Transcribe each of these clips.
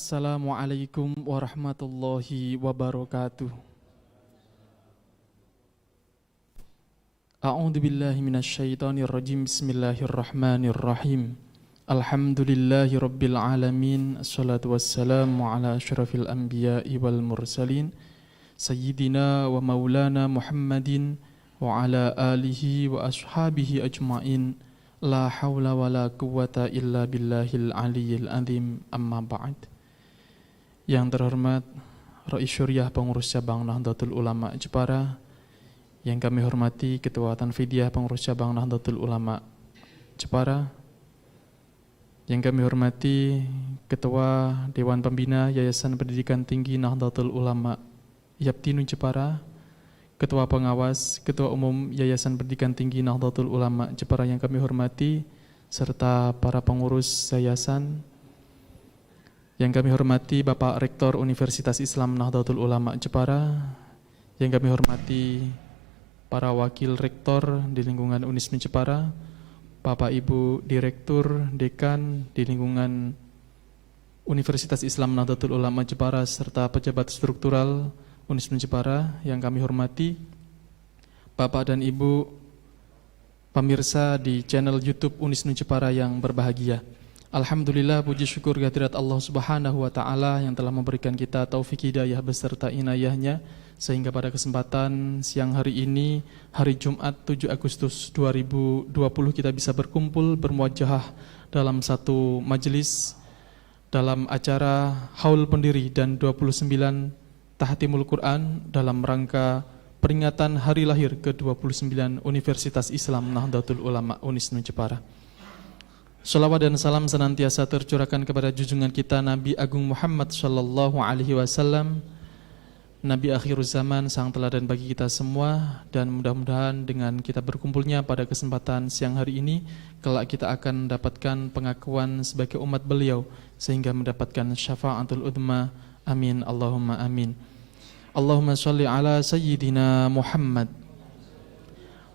Assalamualaikum warahmatullahi wabarakatuh. A'udzu billahi minasyaitonir rajim. Bismillahirrahmanirrahim. Alhamdulillahi rabbil alamin. Assalatu wassalamu ala asyrafil anbiya'i wal mursalin sayyidina wa maulana Muhammadin wa ala alihi wa ashabihi ajmain. La haula wala quwwata illa billahil aliyyil azim. Amma ba'd. Yang terhormat Rais Syuriah Pengurus Cabang Nahdlatul Ulama Jepara, yang kami hormati Ketua Tanfidiyah Pengurus Cabang Nahdlatul Ulama Jepara, yang kami hormati Ketua Dewan Pembina Yayasan Pendidikan Tinggi Nahdlatul Ulama Yaptinu Jepara, Ketua Pengawas, Ketua Umum Yayasan Pendidikan Tinggi Nahdlatul Ulama Jepara yang kami hormati, serta para pengurus yayasan. Yang kami hormati Bapak Rektor Universitas Islam Nahdlatul Ulama Jepara, yang kami hormati para wakil rektor di lingkungan Unismi Jepara, Bapak Ibu Direktur, Dekan di lingkungan Universitas Islam Nahdlatul Ulama Jepara, serta pejabat struktural Unismi Jepara yang kami hormati, Bapak dan Ibu pemirsa di channel YouTube Unismi Jepara yang berbahagia. Alhamdulillah, puji syukur kehadirat Allah Subhanahu wa Ta'ala yang telah memberikan kita taufik hidayah beserta inayahnya, sehingga pada kesempatan siang hari ini, hari Jumat 7 Agustus 2020, kita bisa berkumpul bermuajahah dalam satu majelis dalam acara Haul Pendiri dan 29 Tahtimul Quran dalam rangka peringatan hari lahir ke-29 Universitas Islam Nahdlatul Ulama Unisnu Jepara. Salawat dan salam senantiasa tercurahkan kepada junjungan kita Nabi Agung Muhammad sallallahu alaihi wasallam, Nabi akhir zaman, sang teladan bagi kita semua, dan mudah-mudahan dengan kita berkumpulnya pada kesempatan siang hari ini, kelak kita akan mendapatkan pengakuan sebagai umat beliau sehingga mendapatkan syafaatul udma. Amin Allahumma amin. Allahumma sholli ala sayyidina Muhammad.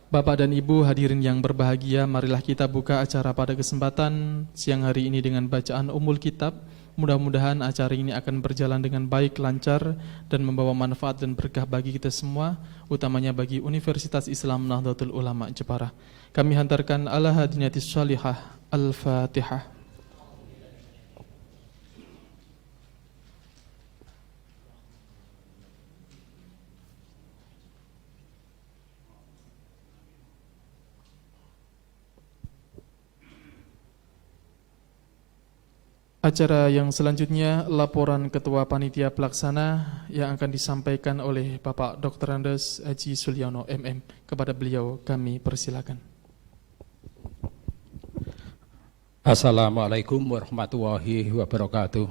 Bapak dan Ibu hadirin yang berbahagia, marilah kita buka acara pada kesempatan siang hari ini dengan bacaan Ummul Kitab. Mudah-mudahan acara ini akan berjalan dengan baik, lancar, dan membawa manfaat dan berkah bagi kita semua, utamanya bagi Universitas Islam Nahdlatul Ulama Jepara. Kami hantarkan ala hadinatis sholihah. Al-Fatihah. Acara yang selanjutnya laporan Ketua Panitia Pelaksana yang akan disampaikan oleh Bapak Dr. Andes Haji Sulyono MM. Kepada beliau kami persilakan. Assalamualaikum warahmatullahi wabarakatuh.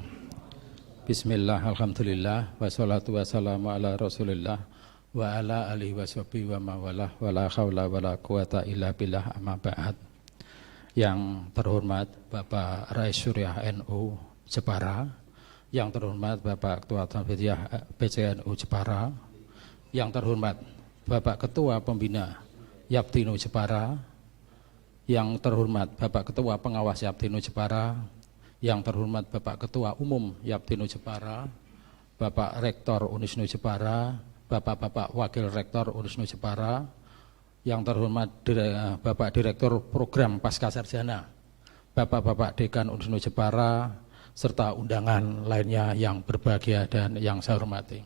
Bismillah, alhamdulillah, wassalatu wassalamu ala rasulillah wa ala alihi washabihi wa mawalah wa la hawla wa la quwata illa billah, amma ba'd. Yang terhormat Bapak Rais Syuriah NU Jepara, yang terhormat Bapak Ketua Tanfidiyah PCNU Jepara, yang terhormat Bapak Ketua Pembina Yaptinu Jepara, yang terhormat Bapak Ketua Pengawas Yaptinu Jepara, yang terhormat Bapak Ketua Umum Yaptinu Jepara, Bapak Rektor Unisnu Jepara, Bapak-Bapak Wakil Rektor Unisnu Jepara, yang terhormat Bapak Direktur Program Pascasarjana, Bapak-Bapak Dekan Unisnu Jepara, serta undangan lainnya yang berbahagia dan yang saya hormati.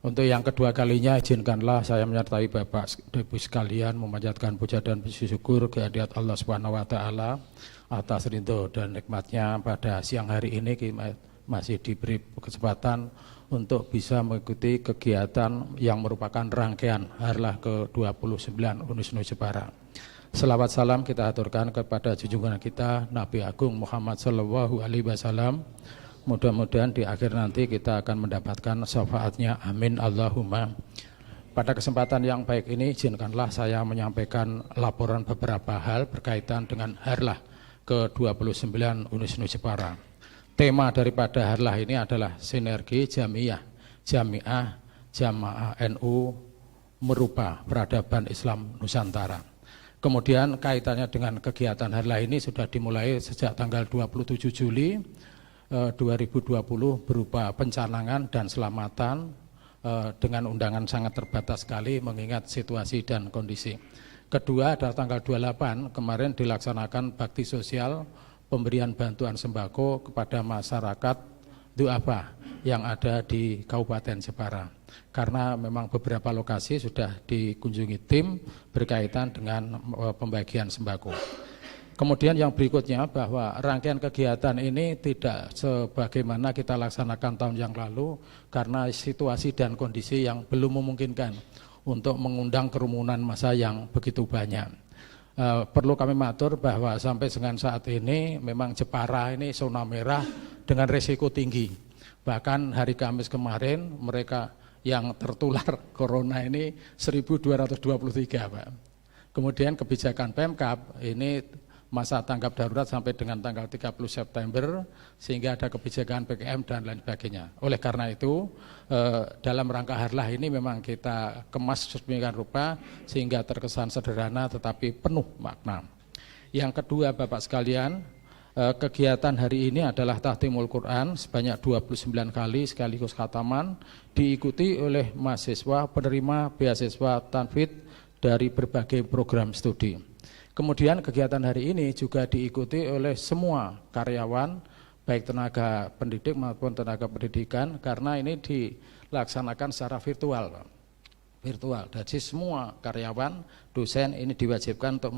Untuk yang kedua kalinya, izinkanlah saya menyertai Bapak Ibu sekalian memanjatkan puja dan puji syukur kehadirat Allah Subhanahu wa Ta'ala atas ridho dan nikmatnya pada siang hari ini kita masih diberi kesempatan untuk bisa mengikuti kegiatan yang merupakan rangkaian harlah ke-29 Unisnu Jepara. Selawat salam kita aturkan kepada junjungan kita Nabi Agung Muhammad sallallahu alaihi wasallam. Mudah-mudahan di akhir nanti kita akan mendapatkan syafaatnya. Amin Allahumma. Pada kesempatan yang baik ini, izinkanlah saya menyampaikan laporan beberapa hal berkaitan dengan harlah ke-29 Unisnu Jepara. Tema daripada harlah ini adalah sinergi jamiah, jamaah NU merupa peradaban Islam Nusantara. Kemudian kaitannya dengan kegiatan harlah ini sudah dimulai sejak tanggal 27 Juli 2020 berupa pencanangan dan selamatan dengan undangan sangat terbatas sekali mengingat situasi dan kondisi. Kedua adalah tanggal 28 kemarin dilaksanakan bakti sosial pemberian bantuan sembako kepada masyarakat duafa yang ada di Kabupaten Jepara. Karena memang beberapa lokasi sudah dikunjungi tim berkaitan dengan pembagian sembako. Kemudian yang berikutnya bahwa rangkaian kegiatan ini tidak sebagaimana kita laksanakan tahun yang lalu karena situasi dan kondisi yang belum memungkinkan untuk mengundang kerumunan massa yang begitu banyak. Perlu kami matur bahwa sampai dengan saat ini memang Jepara ini zona merah dengan risiko tinggi. Bahkan hari Kamis kemarin mereka yang tertular corona ini 1.223 Pak. Kemudian kebijakan Pemkab ini masa tanggap darurat sampai dengan tanggal 30 September sehingga ada kebijakan PKM dan lain sebagainya. Oleh karena itu dalam rangka harlah ini memang kita kemas sedemikian rupa sehingga terkesan sederhana tetapi penuh makna. Yang kedua Bapak sekalian, kegiatan hari ini adalah tahtimul Quran sebanyak 29 kali sekaligus khataman diikuti oleh mahasiswa penerima beasiswa Tanfid dari berbagai program studi. Kemudian kegiatan hari ini juga diikuti oleh semua karyawan, baik tenaga pendidik maupun tenaga pendidikan, karena ini dilaksanakan secara virtual. Jadi semua karyawan, dosen ini diwajibkan untuk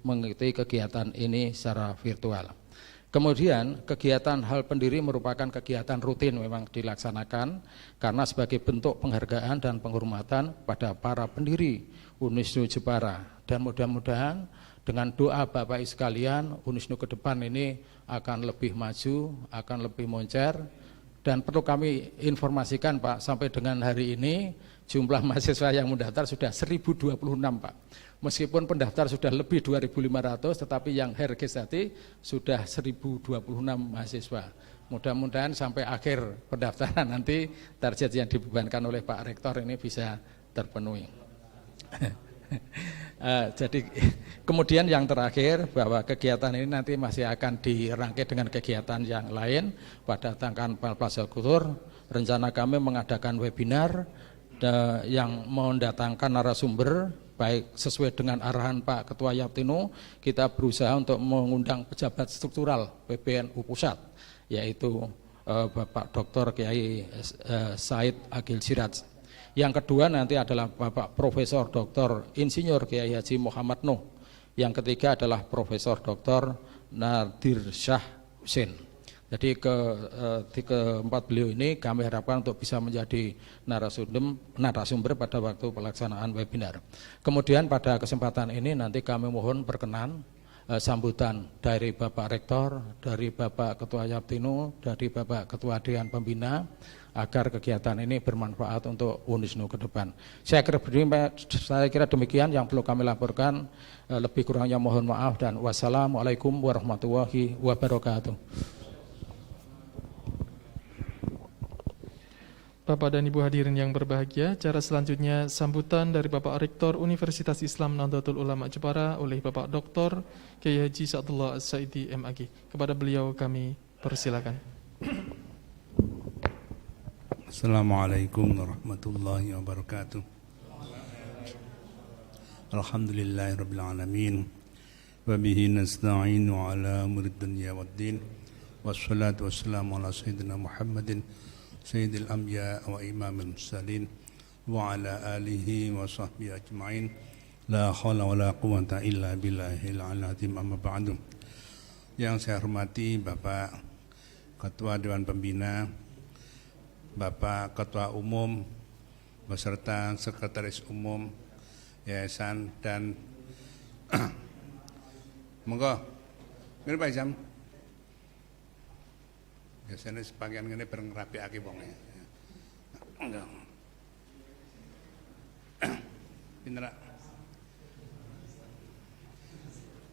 mengikuti kegiatan ini secara virtual. Kemudian kegiatan hal pendiri merupakan kegiatan rutin memang dilaksanakan karena sebagai bentuk penghargaan dan penghormatan pada para pendiri Unisnu Jepara. Dan mudah-mudahan dengan doa Bapak Ibu sekalian, Unisnu ke depan ini akan lebih maju, akan lebih moncer. Dan perlu kami informasikan Pak, sampai dengan hari ini jumlah mahasiswa yang mendaftar sudah 1026 Pak. Meskipun pendaftar sudah lebih 2.500, tetapi yang registrasi sudah 1026 mahasiswa. Mudah-mudahan sampai akhir pendaftaran nanti target yang dibebankan oleh Pak Rektor ini bisa terpenuhi. Jadi kemudian yang terakhir bahwa kegiatan ini nanti masih akan dirangkai dengan kegiatan yang lain pada tanggal 14 Oktober. Rencana kami mengadakan webinar yang mendatangkan narasumber baik sesuai dengan arahan Pak Ketua Yaptino. Kita berusaha untuk mengundang pejabat struktural PBNU Pusat yaitu Bapak Dr. Kiai Said Agil Siraj. Yang kedua nanti adalah Bapak Profesor Dr. Insinyur Kiai Haji Muhammad Nuh. Yang ketiga adalah Profesor Dr. Nadir Syah Husin. Jadi keempat beliau ini kami harapkan untuk bisa menjadi narasumber pada waktu pelaksanaan webinar. Kemudian pada kesempatan ini nanti kami mohon perkenan sambutan dari Bapak Rektor, dari Bapak Ketua Yaptino, dari Bapak Ketua Dewan Pembina, agar kegiatan ini bermanfaat untuk Unisnu ke depan. Saya kira demikian yang perlu kami laporkan. Lebih kurangnya mohon maaf dan wassalamualaikum warahmatullahi wabarakatuh. Bapak dan Ibu hadirin yang berbahagia, cara selanjutnya sambutan dari Bapak Rektor Universitas Islam Nahdlatul Ulama Jepara oleh Bapak Dr. Kiai Haji Sa'dullah As-Saidi MAG. Kepada beliau kami persilakan. Assalamualaikum warahmatullahi wabarakatuh. Alhamdulillahirabbil alamin. Wa bihi nasta'inu ala umurid dunya waddin. Wassalatu wassalamu ala sayyidina Muhammadin sayyidil anbiya wa imamil mursalin wa ala alihi wa sahbihi ajma'in. La haula wa la quwwata illa billahil azim, amma ba'du. Yang saya hormati Bapak Ketua Dewan Pembina, Bapak Ketua Umum beserta Sekretaris Umum Yayasan dan monggo mirip Pak Jam. Biasanya sebagian ini bareng rapiake wong. Monggo. Pinter.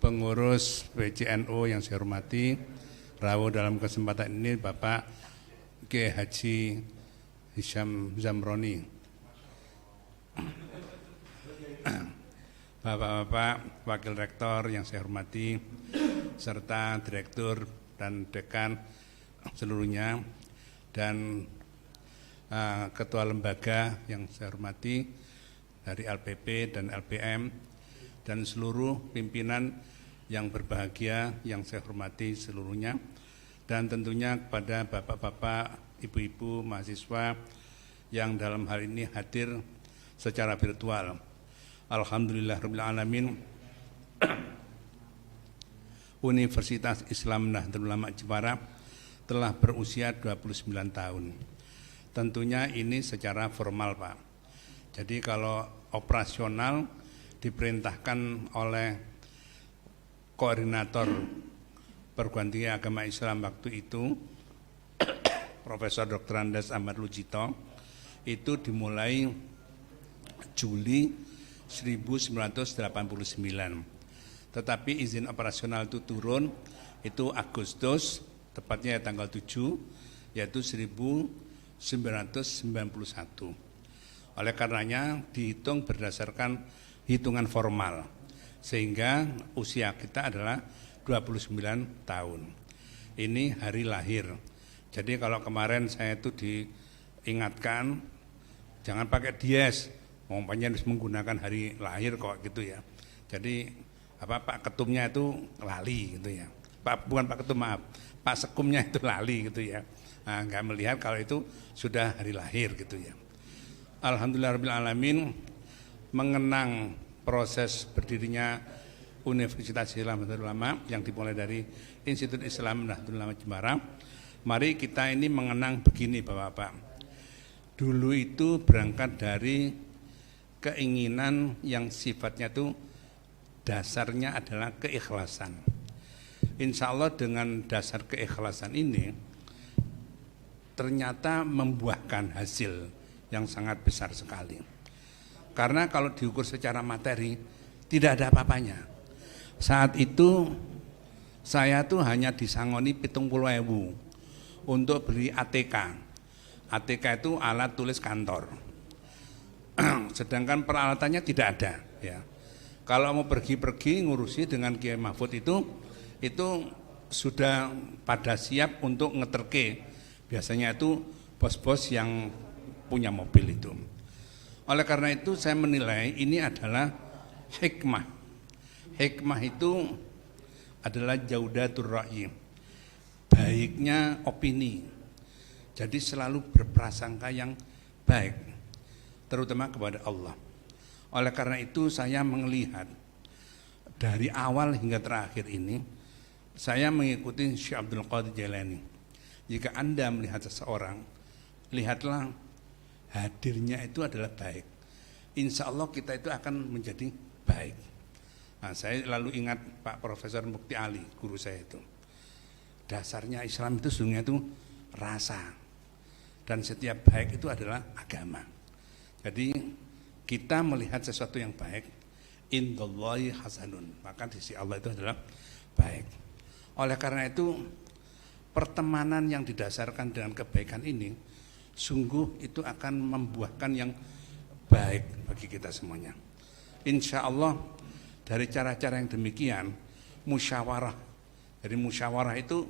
Pengurus PCNU yang saya hormati, rawuh dalam kesempatan ini Bapak Kiai Haji Hisham Zamroni, Bapak-bapak Wakil Rektor yang saya hormati, serta Direktur dan Dekan seluruhnya dan ketua lembaga yang saya hormati dari LPP dan LPM dan seluruh pimpinan yang berbahagia yang saya hormati seluruhnya, dan tentunya kepada bapak-bapak, ibu-ibu, mahasiswa yang dalam hal ini hadir secara virtual. Alhamdulillahirabbil alamin. Universitas Islam Nahdlatul Ulama Jepara telah berusia 29 tahun. Tentunya ini secara formal, Pak. Jadi kalau operasional diperintahkan oleh koordinator perguruan tinggi agama Islam waktu itu, Profesor Dr. Andes Ahmad Lujito, itu dimulai Juli 1989. Tetapi izin operasional itu turun, itu Agustus, tepatnya tanggal 7, yaitu 1991. Oleh karenanya dihitung berdasarkan hitungan formal, sehingga usia kita adalah 29 tahun. Ini hari lahir. Jadi kalau kemarin saya itu diingatkan, jangan pakai dies, umpamanya harus menggunakan hari lahir kok gitu ya. Jadi Pak Ketumnya itu lali gitu ya. Bukan Pak Ketum, maaf, Pak Sekumnya itu lali gitu ya. Nah, nggak melihat kalau itu sudah hari lahir gitu ya. Alhamdulillahirabbil alamin, mengenang proses berdirinya Universitas Islam Nahdlatul Ulama yang dimulai dari Institut Islam Nahdlatul Ulama Jepara. Mari kita ini mengenang begini Bapak-bapak. Dulu itu berangkat dari keinginan yang sifatnya itu dasarnya adalah keikhlasan. Insya Allah dengan dasar keikhlasan ini ternyata membuahkan hasil yang sangat besar sekali. Karena kalau diukur secara materi tidak ada apa-apanya. Saat itu saya tuh hanya disangoni 70.000 untuk beli ATK. ATK itu alat tulis kantor. Sedangkan peralatannya tidak ada ya. Kalau mau pergi-pergi ngurusi dengan Kiai Mahfud itu sudah pada siap untuk ngeterke. Biasanya itu bos-bos yang punya mobil itu. Oleh karena itu saya menilai ini adalah hikmah. Hikmah itu adalah jaudatur ra'yi, baiknya opini. Jadi selalu berprasangka yang baik, terutama kepada Allah. Oleh karena itu saya melihat dari awal hingga terakhir ini, saya mengikuti Syekh Abdul Qadir Jailani. Jika Anda melihat seseorang, lihatlah hadirnya itu adalah baik. Insya Allah kita itu akan menjadi baik. Nah, saya lalu ingat Pak Profesor Mukti Ali, guru saya itu. Dasarnya Islam itu sesungguhnya itu rasa. Dan setiap baik itu adalah agama. Jadi kita melihat sesuatu yang baik, indallahi hasanun, maka di sisi Allah itu adalah baik. Oleh karena itu pertemanan yang didasarkan dengan kebaikan ini sungguh itu akan membuahkan yang baik bagi kita semuanya. Insya Allah dari cara-cara yang demikian, musyawarah. Dari musyawarah itu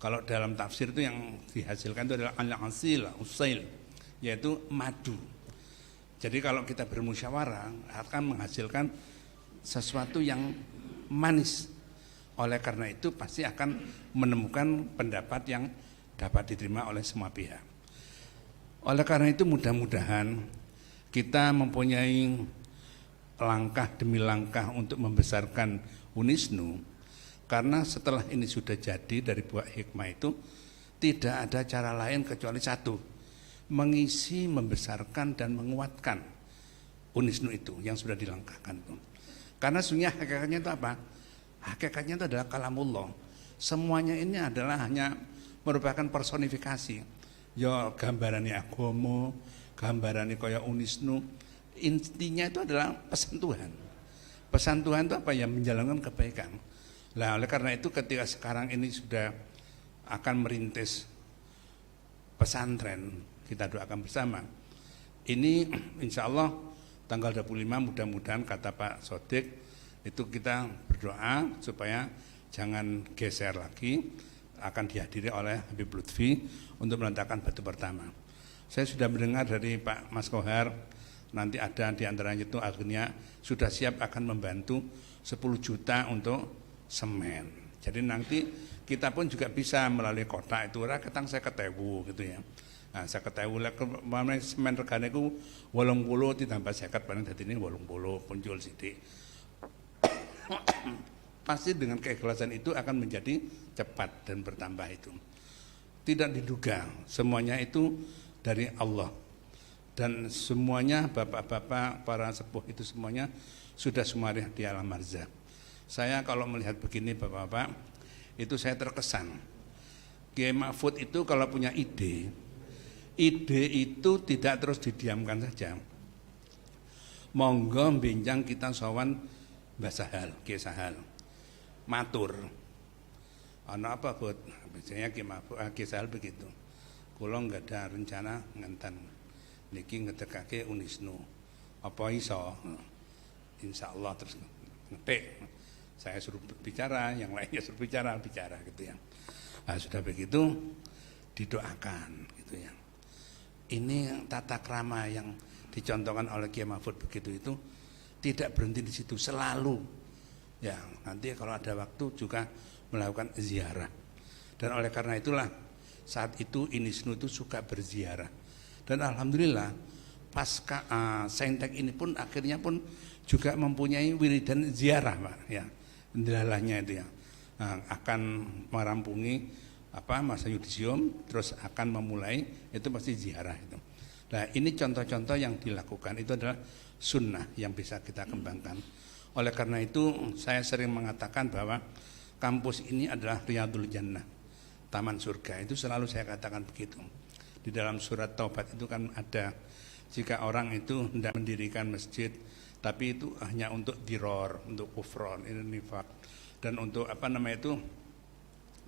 kalau dalam tafsir itu yang dihasilkan itu adalah al-asil, usail, yaitu madu. Jadi kalau kita bermusyawarah akan menghasilkan sesuatu yang manis. Oleh karena itu pasti akan menemukan pendapat yang dapat diterima oleh semua pihak. Oleh karena itu mudah-mudahan kita mempunyai langkah demi langkah untuk membesarkan Unisnu. Karena setelah ini sudah jadi dari buah hikmah itu, tidak ada cara lain kecuali satu, mengisi, membesarkan dan menguatkan Unisnu itu yang sudah dilangkahkan itu. Karena sebenarnya hakikatnya itu apa? Hakikatnya itu adalah kalamullah. Semuanya ini adalah hanya merupakan personifikasi. Ya gambarannya agama, gambarannya kaya Unisnu. Intinya itu adalah pesan Tuhan. Pesan Tuhan itu apa? Ya menjalankan kebaikan. Nah, oleh karena itu ketika sekarang ini sudah akan merintis pesantren, kita doakan bersama. Ini insya Allah tanggal 25 mudah-mudahan kata Pak Sodik itu kita berdoa supaya jangan geser lagi, akan dihadiri oleh Habib Lutfi untuk meletakkan batu pertama. Saya sudah mendengar dari Pak Mas Kohar, nanti ada di antaranya itu akhirnya sudah siap akan membantu 10 juta untuk semen. Jadi nanti kita pun juga bisa melalui kota itu ketang saya ketewu gitu ya. Nah, saya ketewu lah semen regane ku 80 ditambah 50 paling dadi ini 80 muncul sithik. Pasti dengan keikhlasan itu akan menjadi cepat dan bertambah itu. Tidak diduga, semuanya itu dari Allah. Dan semuanya bapak-bapak, para sepuh itu semuanya sudah sumarih di alam barzah. Saya kalau melihat begini bapak-bapak, itu saya terkesan. Kiai Mahfud itu kalau punya ide itu tidak terus didiamkan saja. Monggo benjang kita sowan Mbah Sahal, Kiai Sahal. Matur. Ana apa, Bud? Biasanya Kiai Sahal begitu. Kula enggak ada rencana nganten niki ngedekake Unisnu. Apa iso? Insyaallah terus ngetik. Saya suruh bicara, yang lainnya suruh bicara gitu ya. Nah, sudah begitu didoakan gitu ya. Ini tata krama yang dicontohkan oleh Kiai Mahfud begitu itu tidak berhenti di situ, selalu. Ya, nanti kalau ada waktu juga melakukan ziarah. Dan oleh karena itulah saat itu Unisnu itu suka berziarah. Dan alhamdulillah pasca Saintek ini pun akhirnya pun juga mempunyai wiridan ziarah, Pak, ya. Ndalahnya itu ya. Akan merampungi masa yudisium, terus akan memulai itu pasti ziarah itu. Nah, ini contoh-contoh yang dilakukan itu adalah sunnah yang bisa kita kembangkan. Oleh karena itu saya sering mengatakan bahwa kampus ini adalah Riyadul Jannah, taman surga. Itu selalu saya katakan begitu. Di dalam surat Taubat itu kan ada, jika orang itu hendak mendirikan masjid tapi itu hanya untuk diror, untuk kufron, ini nifak, dan untuk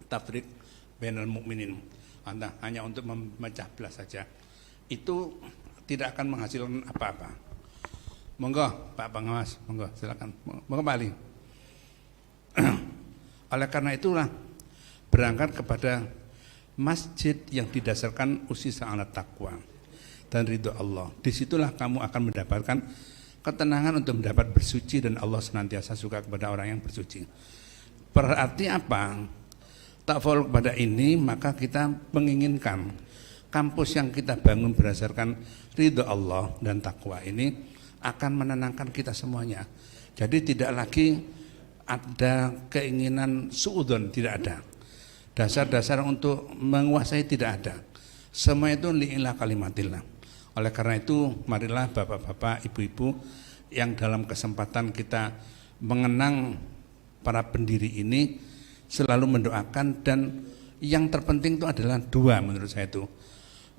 tafriq bainal mukminin, hanya untuk memecah belah saja, itu tidak akan menghasilkan apa-apa. Monggo Pak Pengawas, monggo silakan, monggo kembali. Oleh karena itulah berangkat kepada masjid yang didasarkan usisa ala taqwa dan ridho Allah. Disitulah kamu akan mendapatkan ketenangan untuk mendapat bersuci, dan Allah senantiasa suka kepada orang yang bersuci. Berarti apa? Takful kepada ini, maka kita menginginkan kampus yang kita bangun berdasarkan ridho Allah dan takwa ini akan menenangkan kita semuanya. Jadi tidak lagi ada keinginan suudzon, tidak ada. Dasar-dasar untuk menguasai tidak ada. Semua itu li'ila kalimatillah. Oleh karena itu marilah bapak-bapak, ibu-ibu yang dalam kesempatan kita mengenang para pendiri ini selalu mendoakan, dan yang terpenting itu adalah dua menurut saya itu.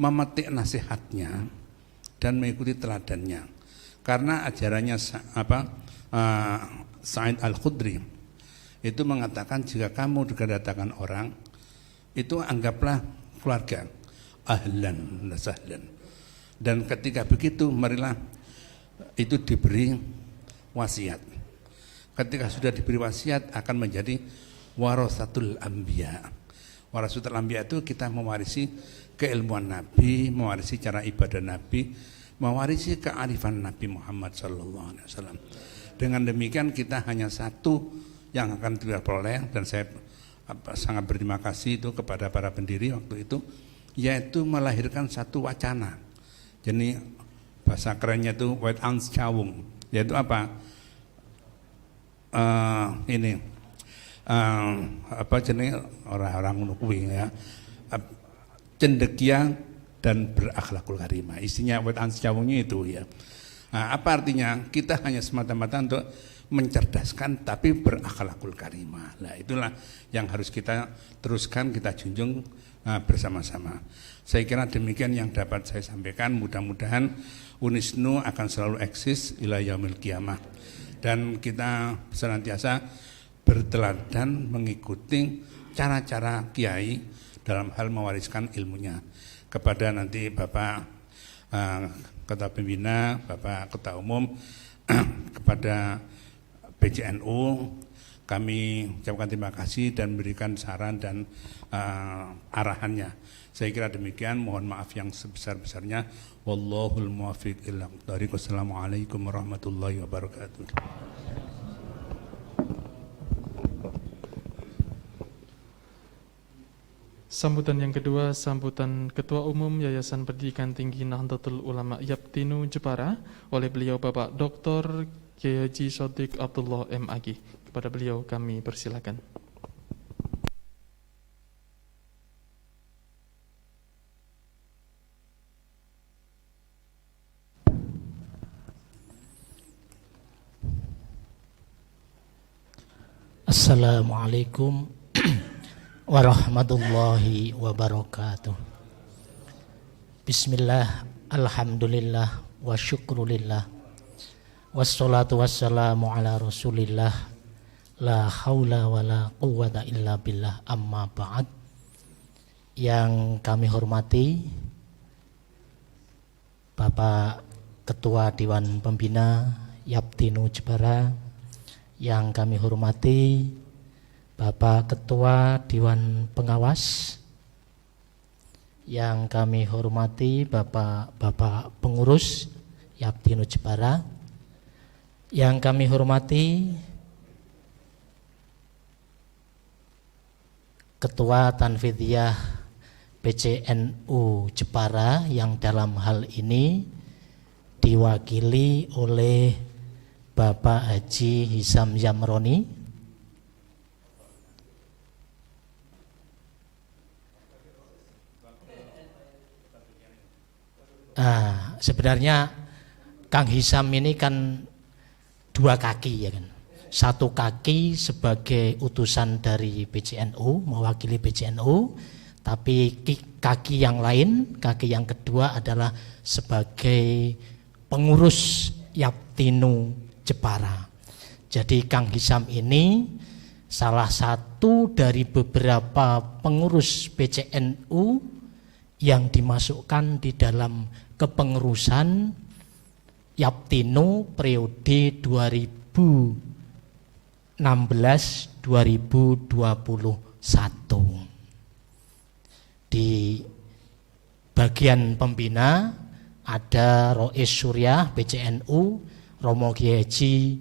Memetik nasihatnya dan mengikuti teladannya. Karena ajarannya Sa'id Al-Khudri itu mengatakan jika kamu kedatangan orang itu anggaplah keluarga, ahlan wa sahlan. Dan ketika begitu marilah itu diberi wasiat. Ketika sudah diberi wasiat akan menjadi warasatul anbiya. Warasatul anbiya itu kita mewarisi keilmuan Nabi, mewarisi cara ibadah Nabi, mewarisi kearifan Nabi Muhammad SAW. Dengan demikian kita hanya satu yang akan diperoleh, dan saya sangat berterima kasih itu kepada para pendiri waktu itu, yaitu melahirkan satu wacana. Jadi bahasa kerennya itu White Ans Cawung, yaitu apa? Jenis orang-orang kuwi ya. Cendekia dan berakhlakul karimah. Isinya White Ans Cawungnya itu ya. Nah, apa artinya? Kita hanya semata-mata untuk mencerdaskan tapi berakhlakul karimah. Nah, itulah yang harus kita teruskan, kita junjung bersama-sama. Saya kira demikian yang dapat saya sampaikan. Mudah-mudahan Unisnu akan selalu eksis ila yaumil qiyamah, dan kita senantiasa berteladan mengikuti cara-cara kiai dalam hal mewariskan ilmunya kepada nanti Bapak Ketua Pembina, Bapak Ketua Umum, kepada PJNU, kami ucapkan terima kasih dan berikan saran dan arahannya. Saya kira demikian, mohon maaf yang sebesar-besarnya. Wallahul muwaffiq ila aqdariq. Wassalamualaikum warahmatullahi wabarakatuh. Sambutan yang kedua, sambutan Ketua Umum Yayasan Pendidikan Tinggi Nahdlatul Ulama Yaptinu Jepara oleh beliau Bapak Dr. Kiai Haji Shodiq Abdullah MAG. Kepada beliau kami persilakan. Assalamualaikum warahmatullahi wabarakatuh. Bismillah, alhamdulillah, wa syukrulillah, wassalatu wassalamu ala rasulillah, la haula wa la quwwata illa billah, amma ba'd. Yang kami hormati Bapak Ketua Dewan Pembina Yaptinu Jepara, yang kami hormati Bapak Ketua Dewan Pengawas, yang kami hormati Bapak Pengurus Yaptinu Jepara, yang kami hormati Ketua Tanfidiyah PCNU Jepara, yang dalam hal ini diwakili oleh Bapak Haji Hisam Yamroni, sebenarnya Kang Hisam ini kan dua kaki ya kan. Satu kaki sebagai utusan dari PCNU, mewakili PCNU, tapi kaki yang lain, kaki yang kedua adalah sebagai pengurus Yaptinu Jepara. Jadi Kang Hisam ini salah satu dari beberapa pengurus PCNU yang dimasukkan di dalam kepengurusan Yaptinu periode 2016-2021. Di bagian pembina ada Rois Suryah PCNU, Romo Kiai Haji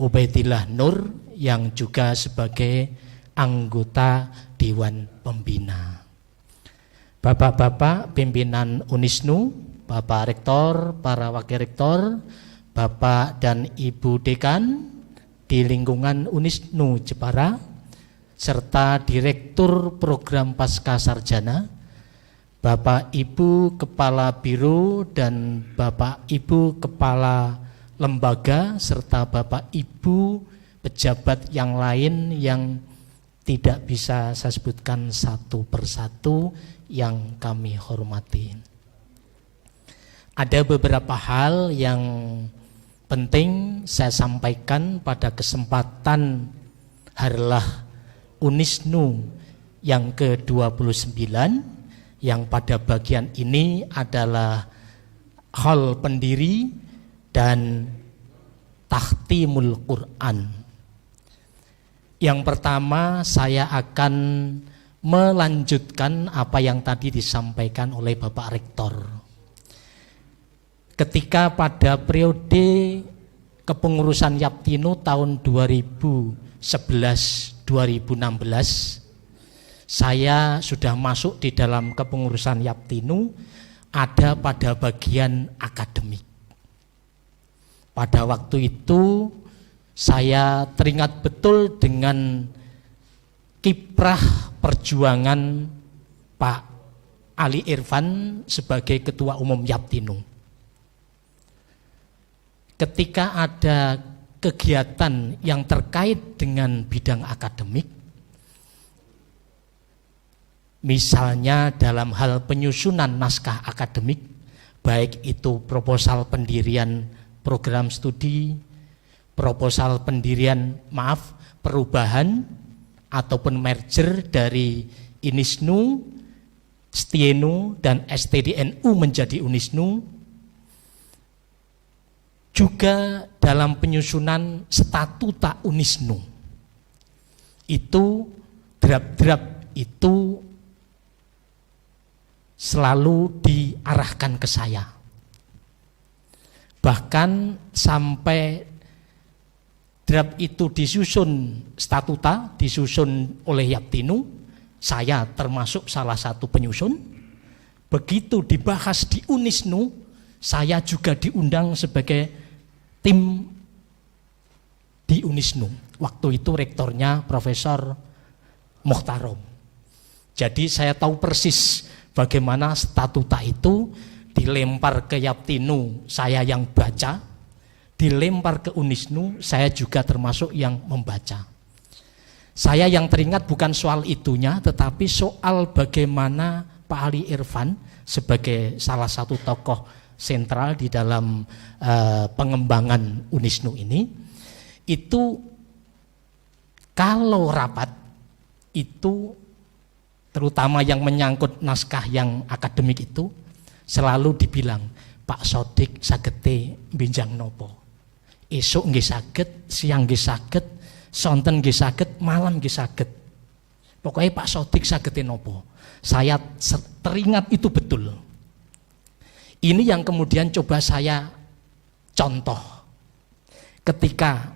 Ubaidillah Nur yang juga sebagai anggota Dewan Pembina. Bapak-bapak pimpinan Unisnu, Bapak Rektor, para Wakil Rektor, Bapak dan Ibu Dekan di lingkungan Unisnu Jepara, serta Direktur Program Pasca Sarjana, Bapak Ibu Kepala Biro dan Bapak Ibu Kepala Lembaga, serta Bapak Ibu pejabat yang lain yang tidak bisa saya sebutkan satu persatu yang kami hormati. Ada beberapa hal yang penting saya sampaikan pada kesempatan Harlah Unisnu yang ke-29, yang pada bagian ini adalah hal pendiri dan tahtimul Quran. Yang pertama, saya akan melanjutkan apa yang tadi disampaikan oleh Bapak Rektor. Ketika pada periode kepengurusan Yaptinu tahun 2011-2016, saya sudah masuk di dalam kepengurusan Yaptinu, ada pada bagian akademik. Pada waktu itu saya teringat betul dengan kiprah perjuangan Pak Ali Irfan sebagai Ketua Umum Yaptinu. Ketika ada kegiatan yang terkait dengan bidang akademik, misalnya dalam hal penyusunan naskah akademik, baik itu proposal pendirian program studi, proposal perubahan ataupun merger dari Unisnu, Stienu dan STDNU menjadi Unisnu, juga dalam penyusunan statuta Unisnu itu draft-draft itu selalu diarahkan ke saya. Bahkan sampai draft itu disusun statuta, disusun oleh Yaptinu, saya termasuk salah satu penyusun. Begitu dibahas di Unisnu, saya juga diundang sebagai tim di Unisnu. Waktu itu rektornya Profesor Mukhtarom. Jadi saya tahu persis bagaimana statuta itu dilempar ke Yaptinu, saya yang baca, dilempar ke Unisnu, saya juga termasuk yang membaca. Saya yang teringat bukan soal itunya, tetapi soal bagaimana Pak Ali Irfan sebagai salah satu tokoh sentral di dalam pengembangan Unisnu ini, itu kalau rapat itu terutama yang menyangkut naskah yang akademik itu selalu dibilang, Pak Sodik sagete binjang nopo, esok nggih saged, siang nggih saged, sonten nggih saged, malam nggih saged. Pokoknya Pak Sodik sagete nopo. Saya teringat itu betul. Ini yang kemudian coba saya contoh. Ketika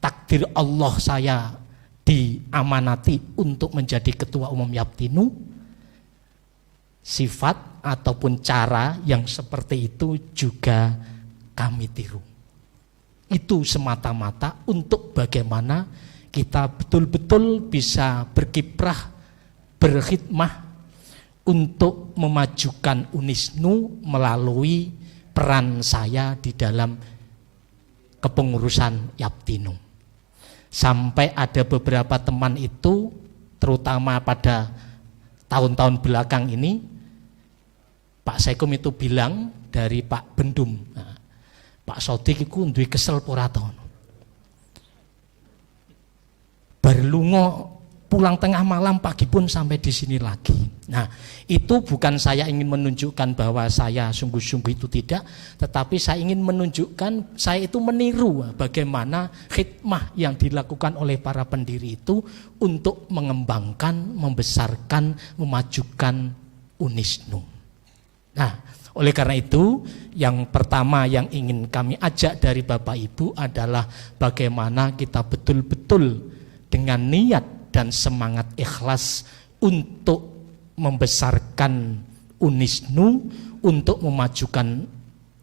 takdir Allah saya diamanati untuk menjadi ketua umum Yaptinu, sifat ataupun cara yang seperti itu juga kami tiru. Itu semata-mata untuk bagaimana kita betul-betul bisa berkiprah, berkhidmah untuk memajukan Unisnu melalui peran saya di dalam kepengurusan Yaptinu. Sampai ada beberapa teman itu, terutama pada tahun-tahun belakang ini, Pak Saikum itu bilang dari Pak Bendum, nah, Pak Sodik itu duwe kesel pora to. Berlungo pulang tengah malam, pagi pun sampai di sini lagi. Nah, itu bukan saya ingin menunjukkan bahwa saya sungguh-sungguh itu tidak, tetapi saya ingin menunjukkan saya itu meniru bagaimana khidmah yang dilakukan oleh para pendiri itu untuk mengembangkan, membesarkan, memajukan Unisnu. Nah, oleh karena itu, yang pertama yang ingin kami ajak dari Bapak Ibu adalah bagaimana kita betul-betul dengan niat dan semangat ikhlas untuk membesarkan Unisnu, untuk memajukan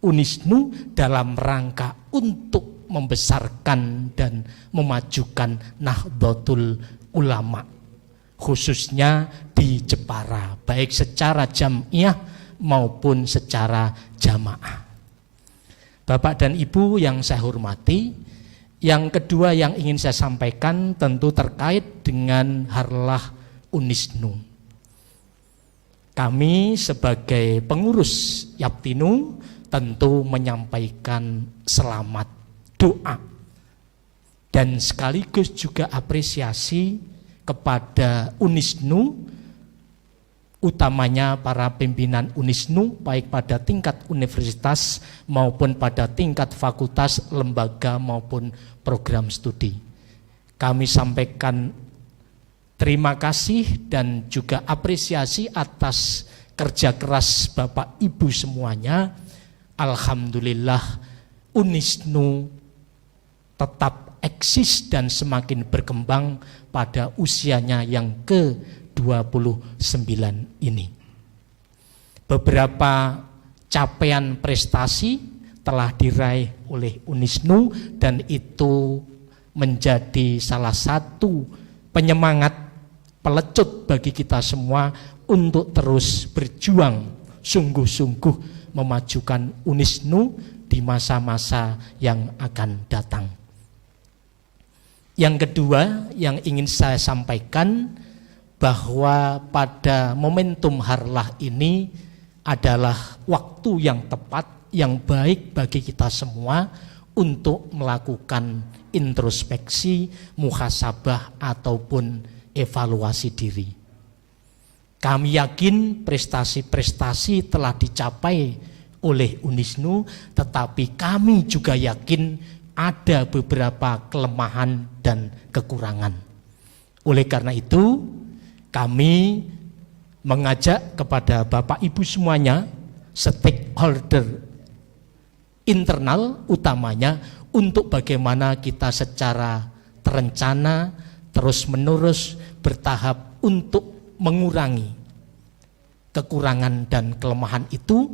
Unisnu dalam rangka untuk membesarkan dan memajukan Nahdlatul Ulama, khususnya di Jepara, baik secara jam'iyah maupun secara jamaah. Bapak dan Ibu yang saya hormati, yang kedua yang ingin saya sampaikan tentu terkait dengan harlah Unisnu. Kami sebagai pengurus Yaptinu tentu menyampaikan selamat doa dan sekaligus juga apresiasi kepada Unisnu, utamanya para pimpinan Unisnu baik pada tingkat universitas maupun pada tingkat fakultas, lembaga maupun program studi. Kami sampaikan terima kasih dan juga apresiasi atas kerja keras Bapak Ibu semuanya. Alhamdulillah Unisnu tetap eksis dan semakin berkembang pada usianya yang ke-29 ini. Beberapa capaian prestasi telah diraih oleh Unisnu dan itu menjadi salah satu penyemangat, pelecut bagi kita semua untuk terus berjuang sungguh-sungguh memajukan Unisnu di masa-masa yang akan datang. Yang kedua yang ingin saya sampaikan, bahwa pada momentum harlah ini adalah waktu yang tepat, yang baik bagi kita semua untuk melakukan introspeksi, muhasabah ataupun evaluasi diri. Kami yakin prestasi-prestasi telah dicapai oleh Unisnu, tetapi kami juga yakin ada beberapa kelemahan dan kekurangan. Oleh karena itu, kami mengajak kepada Bapak Ibu semuanya, stakeholder internal utamanya, untuk bagaimana kita secara terencana, terus-menerus, bertahap untuk mengurangi kekurangan dan kelemahan itu,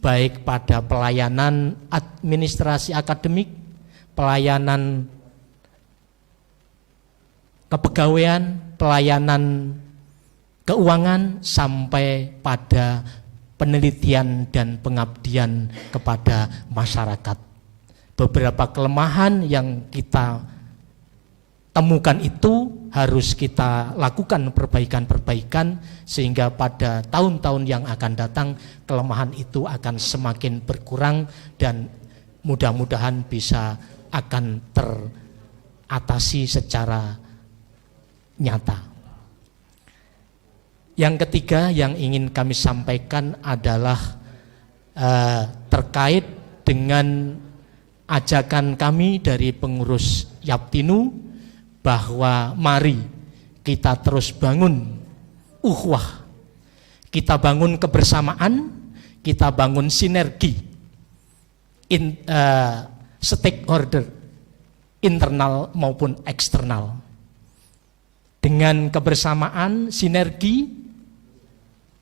baik pada pelayanan administrasi akademik, pelayanan kepegawaian, pelayanan keuangan, sampai pada penelitian dan pengabdian kepada masyarakat. Beberapa kelemahan yang kita temukan itu harus kita lakukan perbaikan-perbaikan, sehingga pada tahun-tahun yang akan datang kelemahan itu akan semakin berkurang dan mudah-mudahan bisa akan teratasi secara nyata. Yang ketiga yang ingin kami sampaikan adalah terkait dengan ajakan kami dari pengurus Yaptinu, bahwa mari kita terus bangun ukhuwah, kita bangun kebersamaan, kita bangun sinergi stakeholder internal maupun eksternal. Dengan kebersamaan, sinergi,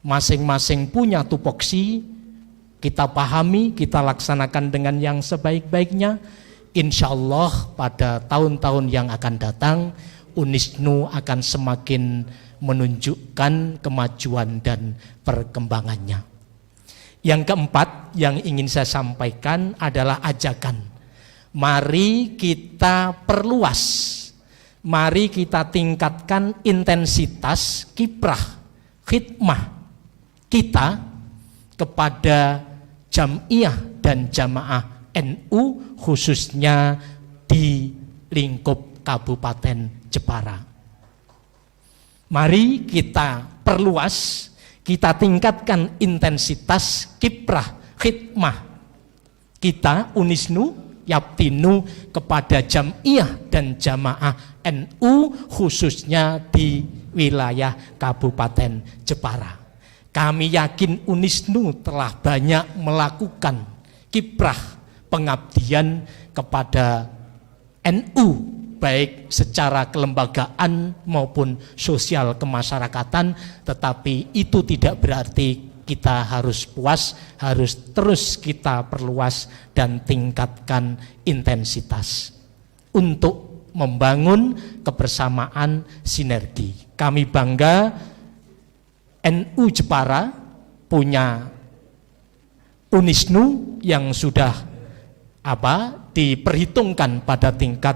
masing-masing punya tupoksi, kita pahami, kita laksanakan dengan yang sebaik-baiknya. Insya Allah pada tahun-tahun yang akan datang, Unisnu akan semakin menunjukkan kemajuan dan perkembangannya. Yang keempat yang ingin saya sampaikan adalah ajakan. Mari kita perluas, mari kita tingkatkan intensitas kiprah, khidmah kita kepada Jam'iyah dan Jamaah NU, khususnya di lingkup Kabupaten Jepara. Mari kita perluas, kita tingkatkan intensitas kiprah, khidmah kita Unisnu, Yaptinu kepada Jam'iyah dan Jamaah NU, khususnya di wilayah Kabupaten Jepara. Kami yakin Unisnu telah banyak melakukan kiprah pengabdian kepada NU, baik secara kelembagaan maupun sosial kemasyarakatan, tetapi itu tidak berarti kita harus puas, harus terus kita perluas dan tingkatkan intensitas untuk membangun kebersamaan sinergi. Kami bangga NU Jepara punya Unisnu yang sudah diperhitungkan pada tingkat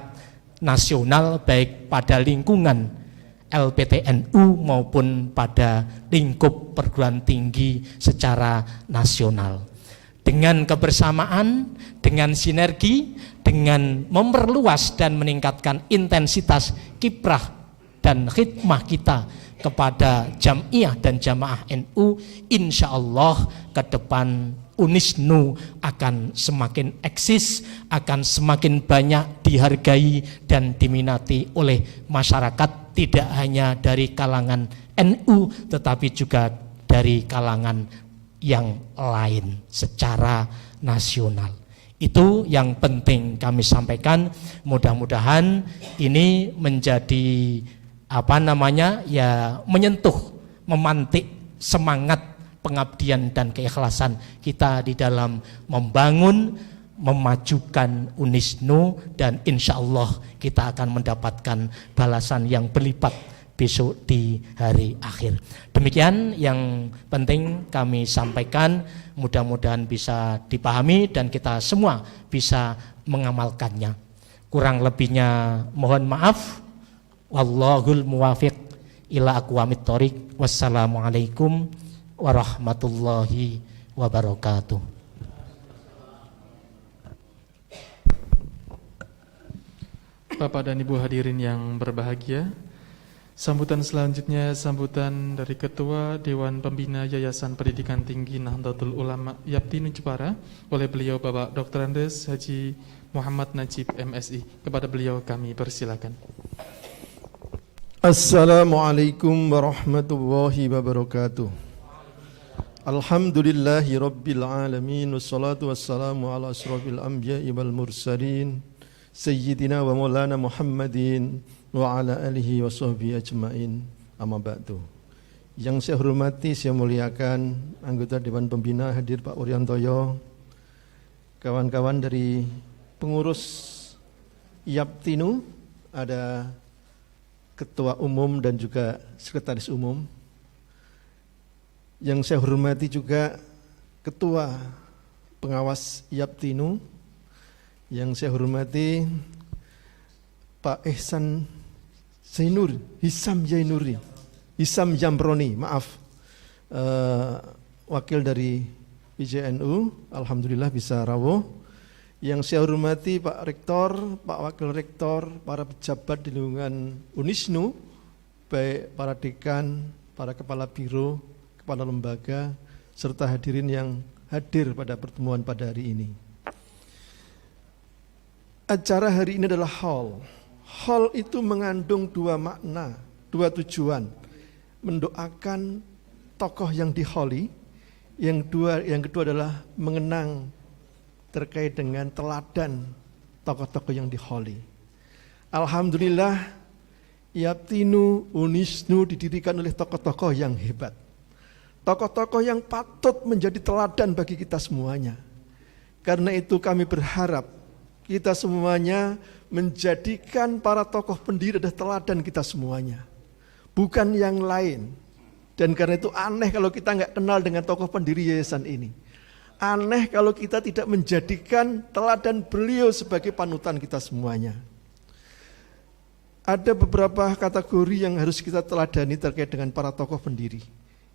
nasional, baik pada lingkungan LPTNU maupun pada lingkup perguruan tinggi secara nasional. Dengan kebersamaan, dengan sinergi, dengan memperluas dan meningkatkan intensitas kiprah dan khidmah kita kepada Jam'iyah dan Jamaah NU, insya Allah ke depan Unisnu akan semakin eksis, akan semakin banyak dihargai dan diminati oleh masyarakat, tidak hanya dari kalangan NU tetapi juga dari kalangan yang lain secara nasional. Itu yang penting kami sampaikan. Mudah-mudahan ini menjadi menyentuh, memantik semangat pengabdian dan keikhlasan kita di dalam membangun, memajukan Unisnu, dan insya Allah kita akan mendapatkan balasan yang berlipat besok di hari akhir. Demikian yang penting kami sampaikan, mudah-mudahan bisa dipahami dan kita semua bisa mengamalkannya. Kurang lebihnya mohon maaf. Wallahul muwafiq ila aqwamit thoriq. Wassalamualaikum warahmatullahi wabarakatuh. Bapak dan Ibu hadirin yang berbahagia, Sambutan selanjutnya sambutan dari Ketua Dewan Pembina Yayasan Pendidikan Tinggi Nahdlatul Ulama Yaptinu Jepara oleh beliau Bapak Dr. Andes Haji Muhammad Najib MSI. Kepada beliau kami persilakan. Assalamualaikum warahmatullahi wabarakatuh. Alhamdulillahi rabbil alamin, wassalatu wassalamu ala asrafil anbiya'i wal mursalin sayyidina wa maulana Muhammadin wa ala alihi wa sahbihi ajma'in, amma ba'du. Yang saya hormati, saya muliakan anggota Dewan Pembina hadir Pak Wuryantoyo, kawan-kawan dari pengurus Yaptinu, ada Ketua Umum dan juga Sekretaris Umum. Yang saya hormati juga Ketua Pengawas Yaptinu. Yang saya hormati Pak Ihsan Zainur, Hisam Jamroni, maaf, wakil dari PJNU, alhamdulillah bisa rawuh. Yang saya hormati Pak Rektor, Pak Wakil Rektor, para pejabat di lingkungan Unisnu, baik para dekan, para kepala biro, kepala lembaga, serta hadirin yang hadir pada pertemuan pada hari ini. Acara hari ini adalah haul. Haul itu mengandung dua makna, dua tujuan. Mendoakan tokoh yang diholi, yang kedua adalah mengenang terkait dengan teladan tokoh-tokoh yang diholi. Alhamdulillah, Yaptinu, Unisnu didirikan oleh tokoh-tokoh yang hebat. Tokoh-tokoh yang patut menjadi teladan bagi kita semuanya. Karena itu kami berharap kita semuanya menjadikan para tokoh pendiri adalah teladan kita semuanya, bukan yang lain. Dan karena itu aneh kalau kita nggak kenal dengan tokoh pendiri yayasan ini. Aneh kalau kita tidak menjadikan teladan beliau sebagai panutan kita semuanya. Ada beberapa kategori yang harus kita teladani terkait dengan para tokoh pendiri.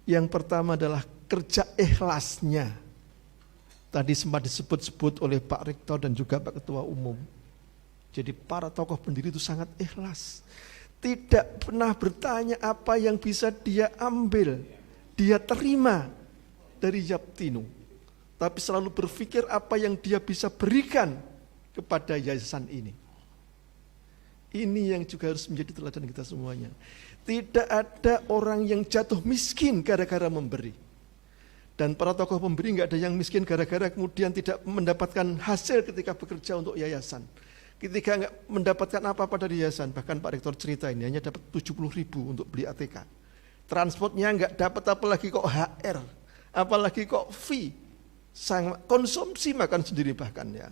Yang pertama adalah kerja ikhlasnya. Tadi sempat disebut-sebut oleh Pak Rektor dan juga Pak Ketua Umum. Jadi para tokoh pendiri itu sangat ikhlas. Tidak pernah bertanya apa yang bisa dia ambil, dia terima dari Yaptinu. Tapi selalu berpikir apa yang dia bisa berikan kepada yayasan ini. Ini yang juga harus menjadi teladan kita semuanya. Tidak ada orang yang jatuh miskin gara-gara memberi. Dan para tokoh pemberi nggak ada yang miskin gara-gara kemudian tidak mendapatkan hasil ketika bekerja untuk yayasan. Ketika nggak mendapatkan apa-apa dari yayasan, bahkan Pak Rektor cerita ini hanya dapat 70.000 untuk beli ATK. Transportnya nggak dapat, apalagi kok HR, apalagi kok fee, sang konsumsi makan sendiri bahkan ya.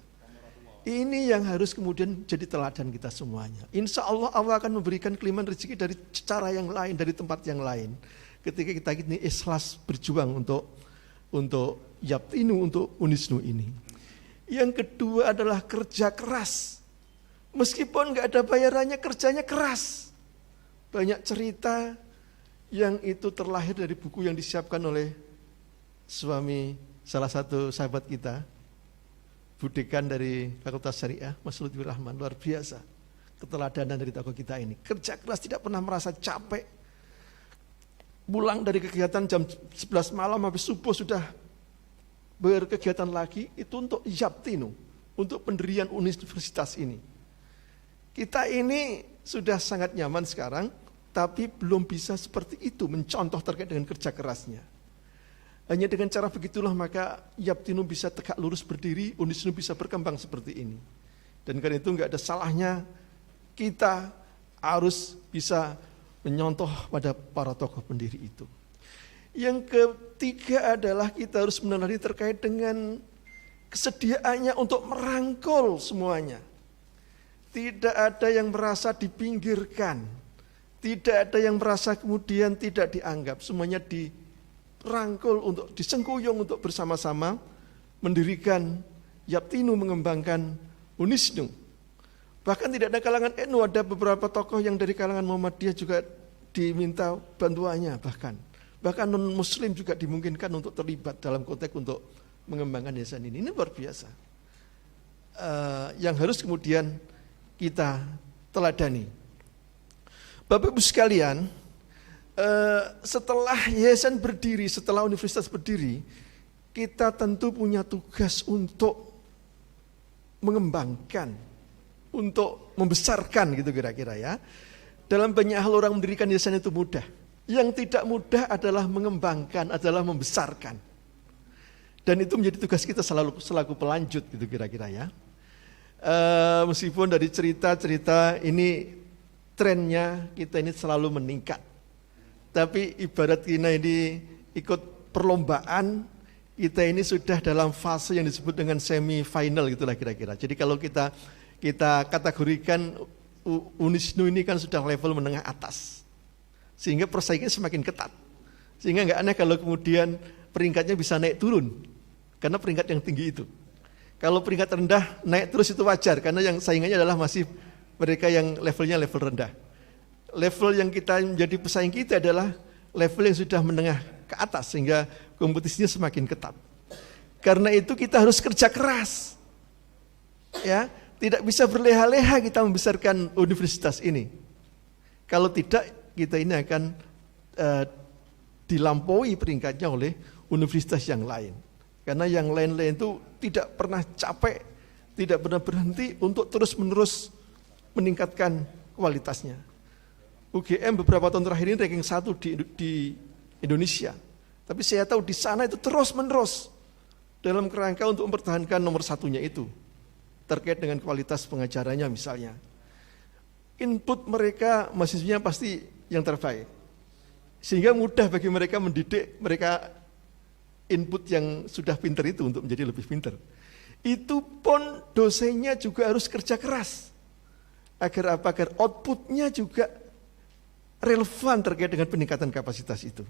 Ini yang harus kemudian jadi teladan kita semuanya. Insya Allah Allah akan memberikan kelimpahan rezeki dari cara yang lain, dari tempat yang lain. Ketika kita ini ikhlas berjuang untuk Yaptinu, untuk Unisnu ini. Yang kedua adalah kerja keras. Meskipun nggak ada bayarannya, kerjanya keras. Banyak cerita yang itu terlahir dari buku yang disiapkan oleh suami salah satu sahabat kita, Budekan dari Fakultas Syariah, Mas Lutfi Rahman, luar biasa. Keteladanan dari tokoh kita ini. Kerja keras, tidak pernah merasa capek. Pulang dari kegiatan jam 11 malam habis subuh sudah berkegiatan lagi, itu untuk Yaptinu, untuk pendirian universitas ini. Kita ini sudah sangat nyaman sekarang, tapi belum bisa seperti itu mencontoh terkait dengan kerja kerasnya. Hanya dengan cara begitulah maka Yaptinu bisa tegak lurus berdiri, Unisnu bisa berkembang seperti ini. Dan karena itu nggak ada salahnya kita harus bisa menyontoh pada para tokoh pendiri itu. Yang ketiga adalah kita harus mengenali terkait dengan kesediaannya untuk merangkul semuanya. Tidak ada yang merasa dipinggirkan, tidak ada yang merasa kemudian tidak dianggap. Semuanya dirangkul untuk disengkuyung untuk bersama-sama mendirikan Yaptinu, mengembangkan Unisnu. Bahkan tidak ada kalangan NU, ada beberapa tokoh yang dari kalangan Muhammadiyah juga diminta bantuannya bahkan non muslim juga dimungkinkan untuk terlibat dalam konteks untuk mengembangkan yayasan ini. Ini luar biasa. Yang harus kemudian kita teladani. Bapak Ibu sekalian, setelah yayasan berdiri, setelah universitas berdiri, kita tentu punya tugas untuk mengembangkan, untuk membesarkan gitu kira-kira ya. Dalam banyak hal orang mendirikan yayasan itu mudah. Yang tidak mudah adalah mengembangkan, adalah membesarkan. Dan itu menjadi tugas kita selaku pelanjut gitu kira-kira ya. Meskipun dari cerita-cerita ini trennya kita ini selalu meningkat. Tapi ibarat kita ini ikut perlombaan, kita ini sudah dalam fase yang disebut dengan semi final gitulah kira-kira. Jadi kalau kita kategorikan Unisnu ini kan sudah level menengah atas. Sehingga persaingan semakin ketat. Sehingga nggak aneh kalau kemudian peringkatnya bisa naik turun. Karena peringkat yang tinggi itu. Kalau peringkat rendah naik terus itu wajar. Karena yang saingannya adalah masih mereka yang levelnya level rendah. Level yang kita menjadi pesaing kita adalah level yang sudah menengah ke atas. Sehingga kompetisinya semakin ketat. Karena itu kita harus kerja keras. Ya, tidak bisa berleha-leha kita membesarkan universitas ini. Kalau tidak, kita ini akan dilampaui peringkatnya oleh universitas yang lain. Karena yang lain-lain itu tidak pernah capek, tidak pernah berhenti untuk terus-menerus meningkatkan kualitasnya. UGM beberapa tahun terakhir ini ranking 1 di Indonesia. Tapi saya tahu di sana itu terus-menerus dalam kerangka untuk mempertahankan nomor satunya itu. Terkait dengan kualitas pengajarannya misalnya. Input mereka mahasiswanya pasti yang terbaik. Sehingga mudah bagi mereka mendidik mereka input yang sudah pinter itu untuk menjadi lebih pinter. Itu pun dosennya juga harus kerja keras. Agar apa? Agar outputnya juga relevan terkait dengan peningkatan kapasitas itu.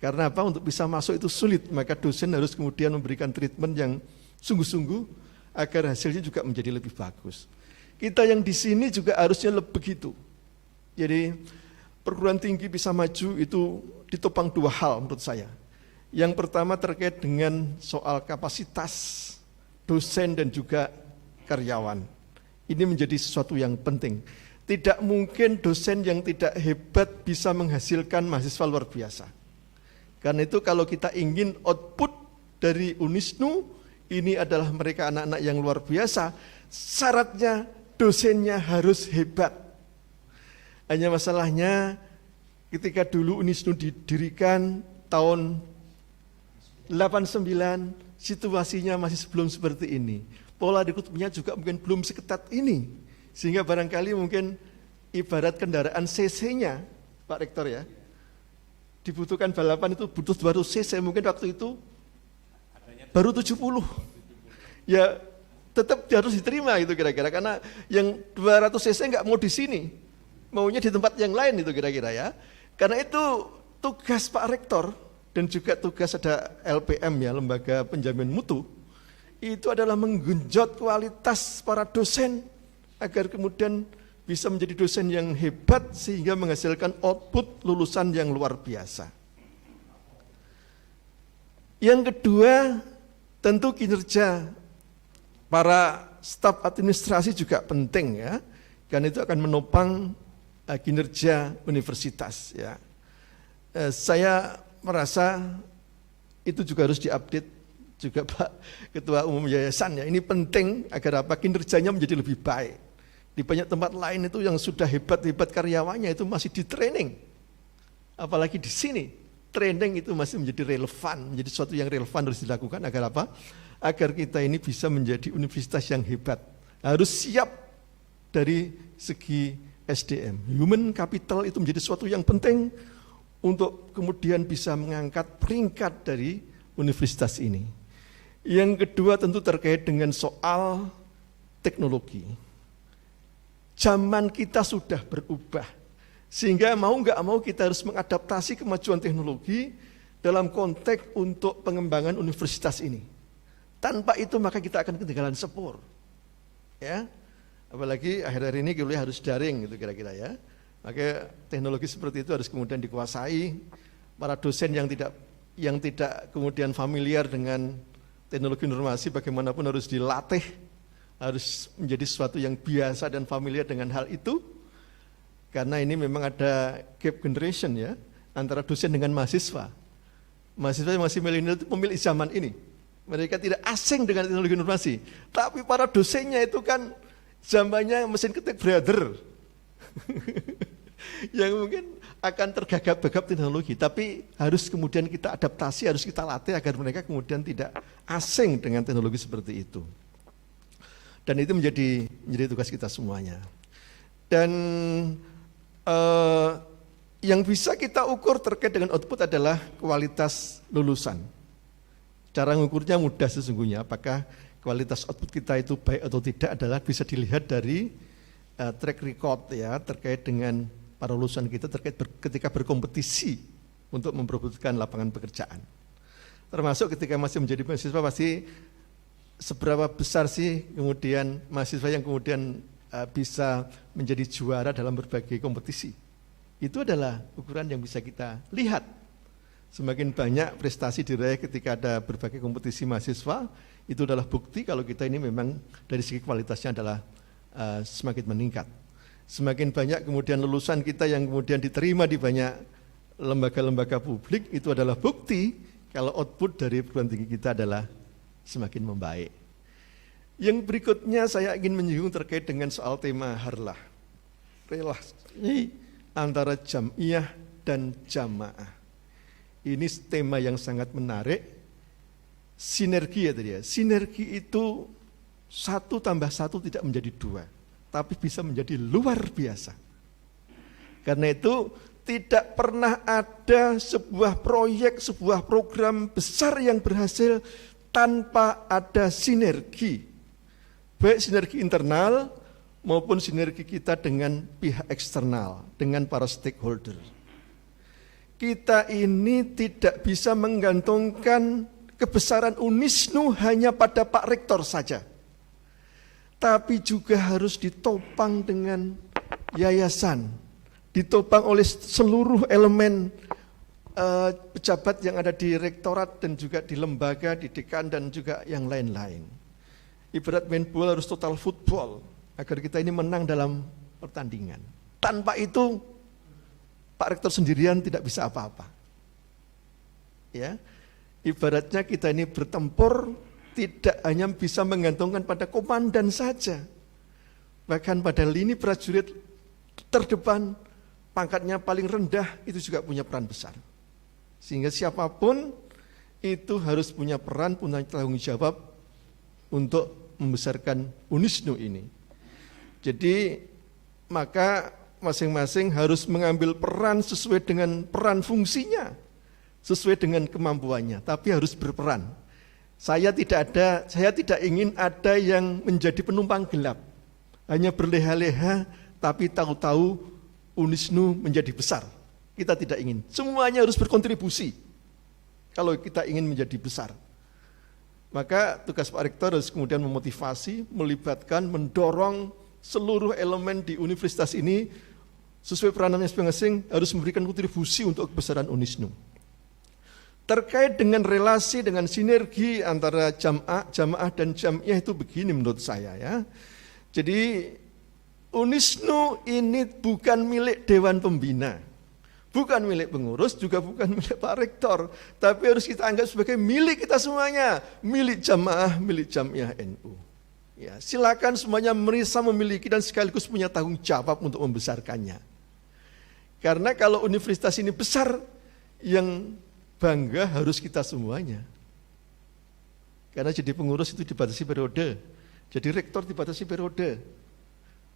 Karena apa? Untuk bisa masuk itu sulit, maka dosen harus kemudian memberikan treatment yang sungguh-sungguh agar hasilnya juga menjadi lebih bagus. Kita yang di sini juga harusnya lebih begitu. Jadi perguruan tinggi bisa maju itu ditopang dua hal menurut saya. Yang pertama terkait dengan soal kapasitas dosen dan juga karyawan. Ini menjadi sesuatu yang penting. Tidak mungkin dosen yang tidak hebat bisa menghasilkan mahasiswa luar biasa. Karena itu kalau kita ingin output dari Unisnu, ini adalah mereka anak-anak yang luar biasa, syaratnya dosennya harus hebat. Hanya masalahnya ketika dulu Unisnu didirikan tahun 89, situasinya masih belum seperti ini. Pola rekrutmennya juga mungkin belum seketat ini. Sehingga barangkali mungkin ibarat kendaraan CC-nya, Pak Rektor ya, dibutuhkan balapan itu butuh 200 cc, mungkin waktu itu baru 70. Ya tetap harus diterima itu kira-kira, karena yang 200 cc nggak mau di sini, maunya di tempat yang lain itu kira-kira ya. Karena itu tugas Pak Rektor dan juga tugas ada LPM ya, Lembaga Penjamin Mutu, itu adalah menggenjot kualitas para dosen agar kemudian bisa menjadi dosen yang hebat sehingga menghasilkan output lulusan yang luar biasa. Yang kedua, tentu kinerja para staf administrasi juga penting ya, karena itu akan menopang kinerja universitas ya. Saya merasa itu juga harus diupdate juga Pak Ketua Umum Yayasan ya. Ini penting agar apa? Kinerjanya menjadi lebih baik. Di banyak tempat lain itu yang sudah hebat-hebat karyawannya itu masih di training. Apalagi di sini, training itu masih menjadi relevan, menjadi sesuatu yang relevan harus dilakukan agar apa? Agar kita ini bisa menjadi universitas yang hebat. Harus siap dari segi SDM. Human capital itu menjadi sesuatu yang penting untuk kemudian bisa mengangkat peringkat dari universitas ini. Yang kedua tentu terkait dengan soal teknologi. Zaman kita sudah berubah, sehingga mau nggak mau kita harus mengadaptasi kemajuan teknologi dalam konteks untuk pengembangan universitas ini. Tanpa itu maka kita akan ketinggalan sepur. Ya, apalagi akhir-akhir ini kuliah harus daring gitu kira-kira ya. Maka teknologi seperti itu harus kemudian dikuasai. Para dosen yang tidak kemudian familiar dengan teknologi informasi bagaimanapun harus dilatih, harus menjadi sesuatu yang biasa dan familiar dengan hal itu. Karena ini memang ada gap generation ya, antara dosen dengan mahasiswa. Mahasiswa yang masih milenial itu pemilik zaman ini. Mereka tidak asing dengan teknologi informasi. Tapi para dosennya itu kan zamannya mesin ketik brother. Yang mungkin akan tergagap-gagap teknologi. Tapi harus kemudian kita adaptasi, harus kita latih agar mereka kemudian tidak asing dengan teknologi seperti itu. Dan itu menjadi tugas kita semuanya. Dan yang bisa kita ukur terkait dengan output adalah kualitas lulusan. Cara mengukurnya mudah sesungguhnya, apakah kualitas output kita itu baik atau tidak adalah bisa dilihat dari track record ya terkait dengan para lulusan kita terkait ketika berkompetisi untuk memperebutkan lapangan pekerjaan. Termasuk ketika masih menjadi mahasiswa pasti seberapa besar sih kemudian mahasiswa yang kemudian bisa menjadi juara dalam berbagai kompetisi. Itu adalah ukuran yang bisa kita lihat. Semakin banyak prestasi diraih ketika ada berbagai kompetisi mahasiswa, itu adalah bukti kalau kita ini memang dari segi kualitasnya adalah semakin meningkat. Semakin banyak kemudian lulusan kita yang kemudian diterima di banyak lembaga-lembaga publik, itu adalah bukti kalau output dari perguruan tinggi kita adalah semakin membaik. Yang berikutnya saya ingin menyinggung terkait dengan soal tema harlah. Relasi antara jam'iyah dan jamaah. Ini tema yang sangat menarik. Sinergi ya tadi ya. Sinergi itu 1 tambah 1 tidak menjadi 2, tapi bisa menjadi luar biasa. Karena itu tidak pernah ada sebuah proyek, sebuah program besar yang berhasil tanpa ada sinergi. Baik sinergi internal maupun sinergi kita dengan pihak eksternal, dengan para stakeholder. Kita ini tidak bisa menggantungkan kebesaran UNISNU hanya pada Pak Rektor saja. Tapi juga harus ditopang dengan yayasan, ditopang oleh seluruh elemen pejabat yang ada di rektorat dan juga di lembaga, di dekan dan juga yang lain-lain. Ibarat main bola harus total football agar kita ini menang dalam pertandingan. Tanpa itu Pak Rektor sendirian tidak bisa apa-apa. Ya, ibaratnya kita ini bertempur tidak hanya bisa menggantungkan pada komandan saja, bahkan pada lini prajurit terdepan, pangkatnya paling rendah itu juga punya peran besar. Sehingga siapapun itu harus punya peran, punya tanggung jawab untuk membesarkan UNISNU ini. Jadi maka masing-masing harus mengambil peran sesuai dengan peran fungsinya, sesuai dengan kemampuannya, tapi harus berperan. Saya tidak ingin ada yang menjadi penumpang gelap, hanya berleha-leha, tapi tahu-tahu UNISNU menjadi besar. Kita tidak ingin. Semuanya harus berkontribusi kalau kita ingin menjadi besar. Maka tugas Pak Rektor harus kemudian memotivasi, melibatkan, mendorong seluruh elemen di universitas ini sesuai peranannya masing-masing harus memberikan kontribusi untuk kebesaran UNISNU. Terkait dengan relasi, dengan sinergi antara jamaah dan jam'iyah itu begini menurut saya ya. Jadi UNISNU ini bukan milik Dewan Pembina, bukan milik pengurus, juga bukan milik Pak Rektor, tapi harus kita anggap sebagai milik kita semuanya, milik jamaah, milik jam'iyah NU. Ya, silakan semuanya merasa memiliki dan sekaligus punya tanggung jawab untuk membesarkannya. Karena kalau universitas ini besar, yang bangga harus kita semuanya. Karena jadi pengurus itu dibatasi periode, jadi rektor dibatasi periode.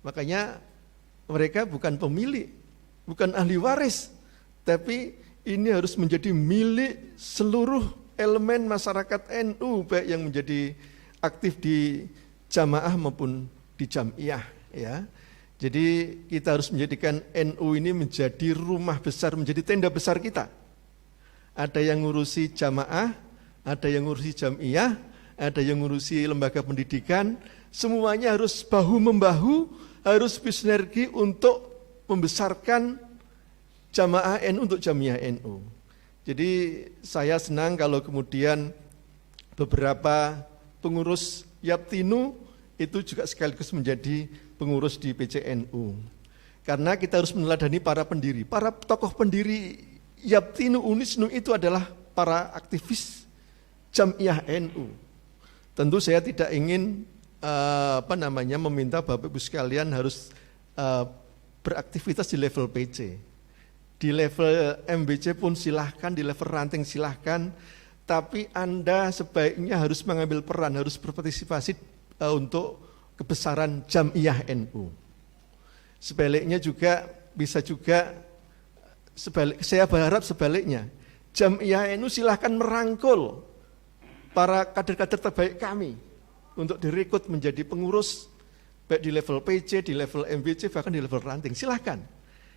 Makanya mereka bukan pemilik, bukan ahli waris, tapi ini harus menjadi milik seluruh elemen masyarakat NU, baik yang menjadi aktif di jamaah maupun di jam'iyah. Ya. Jadi kita harus menjadikan NU ini menjadi rumah besar, menjadi tenda besar kita. Ada yang ngurusi jamaah, ada yang ngurusi jam'iyah, ada yang ngurusi lembaga pendidikan, semuanya harus bahu-membahu, harus bersinergi untuk membesarkan jamaah NU untuk jam'iyah NU. Jadi saya senang kalau kemudian beberapa pengurus Yaptinu itu juga sekaligus menjadi pengurus di PCNU. Karena kita harus meneladani para pendiri. Para tokoh pendiri Yaptinu Unisnu itu adalah para aktivis Jam'iyah NU. Tentu saya tidak ingin meminta Bapak Ibu sekalian harus beraktivitas di level PC. Di level MBC pun silahkan, di level ranting silahkan, tapi Anda sebaiknya harus mengambil peran, harus berpartisipasi untuk kebesaran Jam'iyah NU. Sebaliknya juga bisa juga saya berharap sebaliknya. Jam'iyah NU silahkan merangkul para kader-kader terbaik kami untuk direkrut menjadi pengurus baik di level PC, di level MBC, bahkan di level ranting. Silahkan.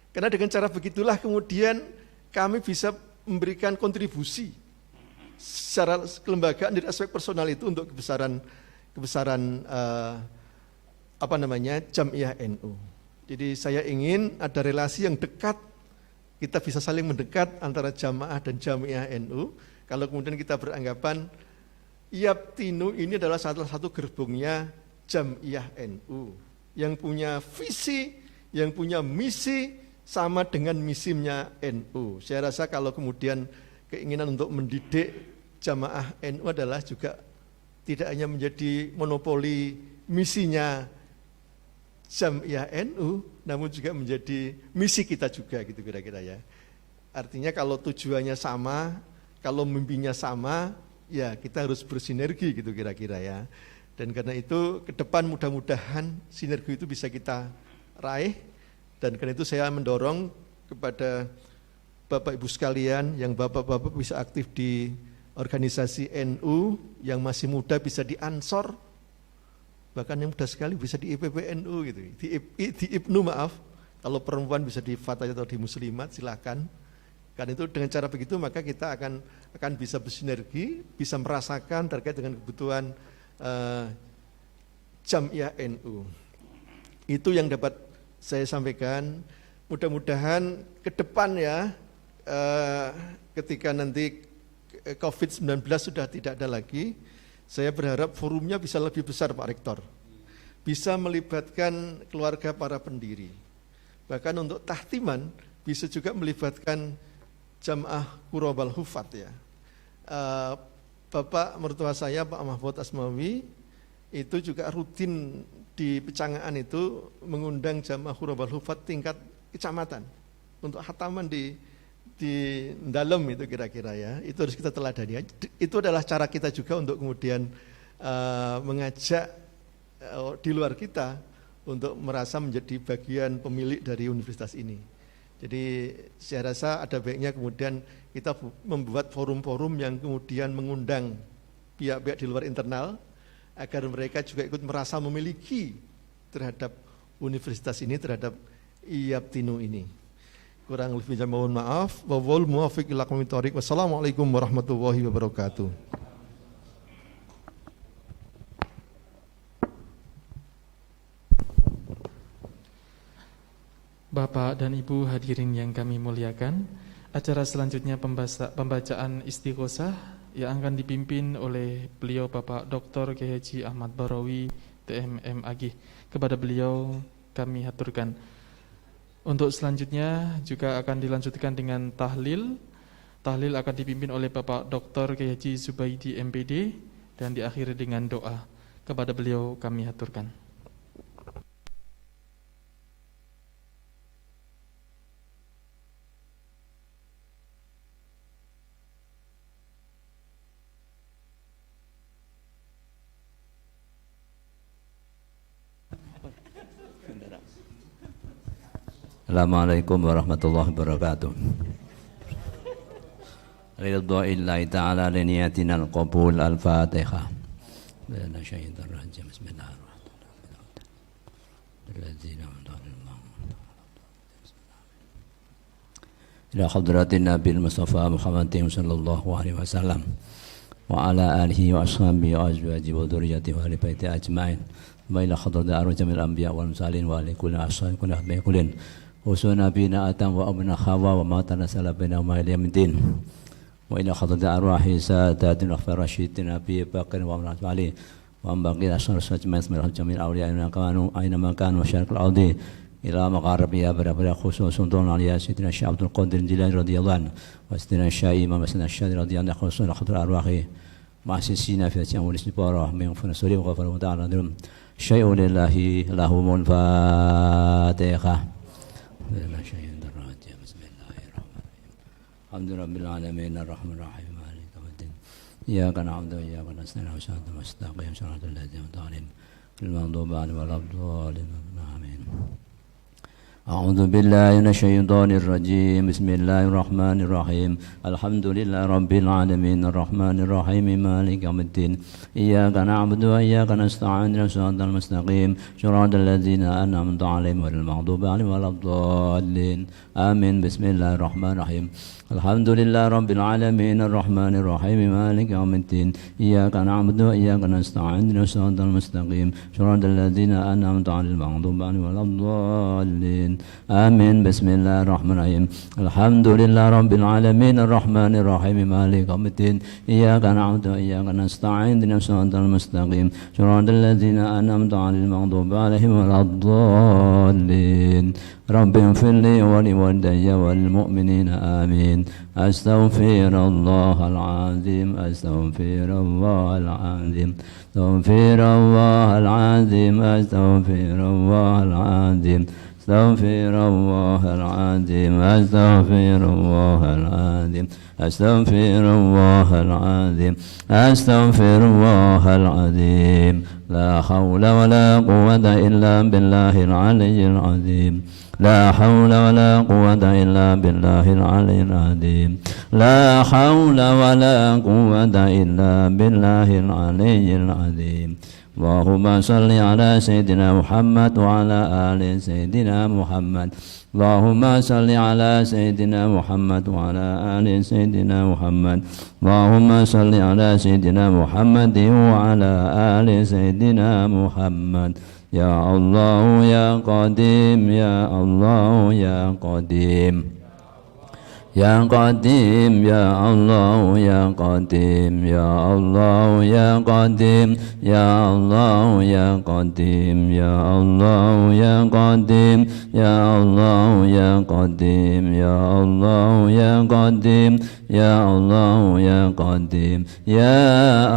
Karena dengan cara begitulah kemudian kami bisa memberikan kontribusi secara kelembagaan dari aspek personal itu untuk kebesaran Jam'iyah NU. Jadi saya ingin ada relasi yang dekat, kita bisa saling mendekat antara jamaah dan Jam'iyah NU. Kalau kemudian kita beranggapan Yaptinu ini adalah salah satu gerbongnya Jam'iyah NU yang punya visi, yang punya misi sama dengan misinya NU. Saya rasa kalau kemudian keinginan untuk mendidik jamaah NU adalah juga tidak hanya menjadi monopoli misinya Jam'iyah NU, namun juga menjadi misi kita juga gitu kira-kira ya. Artinya kalau tujuannya sama, kalau mimpinya sama, ya kita harus bersinergi gitu kira-kira ya. Dan karena itu ke depan mudah-mudahan sinergi itu bisa kita raih. Dan karena itu saya mendorong kepada Bapak Ibu sekalian yang Bapak-Bapak bisa aktif di organisasi NU, yang masih muda bisa di Ansor, bahkan yang muda sekali bisa di IPPNU gitu, di IPNU maaf, kalau perempuan bisa di Fatayat atau di Muslimat silakan. Karena itu dengan cara begitu maka kita akan bisa bersinergi, bisa merasakan terkait dengan kebutuhan Jam'iyah NU. Itu yang dapat saya sampaikan. Mudah-mudahan ke depan ya, ketika nanti COVID-19 sudah tidak ada lagi, saya berharap forumnya bisa lebih besar Pak Rektor, bisa melibatkan keluarga para pendiri, bahkan untuk tahtiman bisa juga melibatkan Jamaah Qurabal Hufat ya. Bapak mertua saya Pak Mahfud Asmawi itu juga rutin di Pecangaan itu mengundang Jamaah Qurabal Hufat tingkat kecamatan untuk khataman di dalam itu kira-kira ya. Itu harus kita teladani. Itu adalah cara kita juga untuk kemudian mengajak di luar kita untuk merasa menjadi bagian pemilik dari universitas ini. Jadi saya rasa ada baiknya kemudian kita membuat forum-forum yang kemudian mengundang pihak-pihak di luar internal agar mereka juga ikut merasa memiliki terhadap universitas ini, terhadap Yaptinu ini. Kurang lebihnya mohon maaf. Wal muwaffiq ila aqwamit thoriq. Wassalamualaikum warahmatullahi wabarakatuh. Bapak dan Ibu hadirin yang kami muliakan, acara selanjutnya pembacaan istighosah yang akan dipimpin oleh beliau Bapak Dr. Kiai Haji Ahmad Barawi TMM Agih. Kepada beliau kami haturkan. Untuk selanjutnya juga akan dilanjutkan dengan tahlil. Tahlil akan dipimpin oleh Bapak Dr. Kiai Haji Zubaidi MPD dan diakhiri dengan doa. Kepada beliau kami haturkan. Assalamualaikum warahmatullahi wabarakatuh. Ridwa'illahi ta'ala liniyatina al-qabul al-fatihah. Lana syaitan rajim. Bismillahirrahmanirrahim. Ila hadratin Nabi Mustafa Muhammadin sallallahu alaihi wasallam wa ala alihi wa ashabihi wa azwajihi wa dhurriyyatihi wa ahli baiti ajma'in. Wa ila hadratin arjamil anbiya wal mursalin wa ala kulli ashabi kulli ahli kullin. Usuna bina atam wa abna khawa wa matana salabina wa ilyamin wa ila khadrati arwahi sadatin akhfar rasyidin Nabi Bakir wa Amr Ali wa ambaqi asyar sajman ismail jamil awliya ina kanu aina makan wa syarikul audi إلى مقاربها برابر خصوص سلطان علي سيدنا الشيخ عبد القادر الجيلاني رضي الله عنه وسيدنا الشيخ إمام حسن الشاذلي رضي الله عنه خصوصا خطر أرواحه مؤسسين في الأشياء والاستبارة من فنسوري وغفر وتعالى شيء لله لهم الفاتحة. بسم الله الرحمن الرحيم الحمد رب العالمين الرحمن الرحيم مالك يوم الدين إياك نعبد وإياك نستعين صراط المستقيم صراط الذين أنعمت عليهم المغضوب عليهم ولا الضالين آمين. أعوذ بالله من الشيطان الرجيم بسم الله الرحمن الرحيم الحمد لله رب العالمين الرحمن الرحيم مالك يوم الدين إياك نعبد وإياك نستعين صراط المستقيم صراط الذين أنعمت عليهم غير المغضوب عليهم ولا الضالين آمين. بسم الله الرحمن الرحيم الحمد لله رب العالمين الرحمن الرحيم مالك يوم الدين إياك نعبد وإياك نستعين صراط المستقيم صراط الذين أنعمت عليهم غير المغضوب عليهم ولا الضالين آمين. بسم الله الرحمن الرحيم الحمد لله رب العالمين الرحمن الرحيم مالك يوم الدين إياك نعبد وإياك نستعين صراط المستقيم صراط الذين أنعمت عليهم غير المغضوب عليهم ولا الضالين. رب اغفر لي ولوالدي والمؤمنين آمين. أستغفر الله العظيم أستغفر الله العظيم أستغفر الله العظيم أستغفر الله العظيم أستغفر الله العظيم أستغفر الله العظيم أستغفر الله العظيم أستغفر الله العظيم. لا حول ولا قوة إلا بالله العلي العظيم لا حول ولا قوة إلا بالله العلي العظيم لا حول ولا قوة إلا بالله العلي العظيم. اللهم صل على سيدنا محمد وعلى آل سيدنا محمد اللهم صل على سيدنا محمد وعلى آل سيدنا محمد اللهم صل على سيدنا محمد وعلى آل سيدنا محمد. يا الله يا قديم يا الله يا قديم يا قديم يا الله يا قديم يا الله يا قديم يا الله يا قديم يا الله يا قديم يا الله يا قديم يا الله يا قديم يا الله يا قديم يا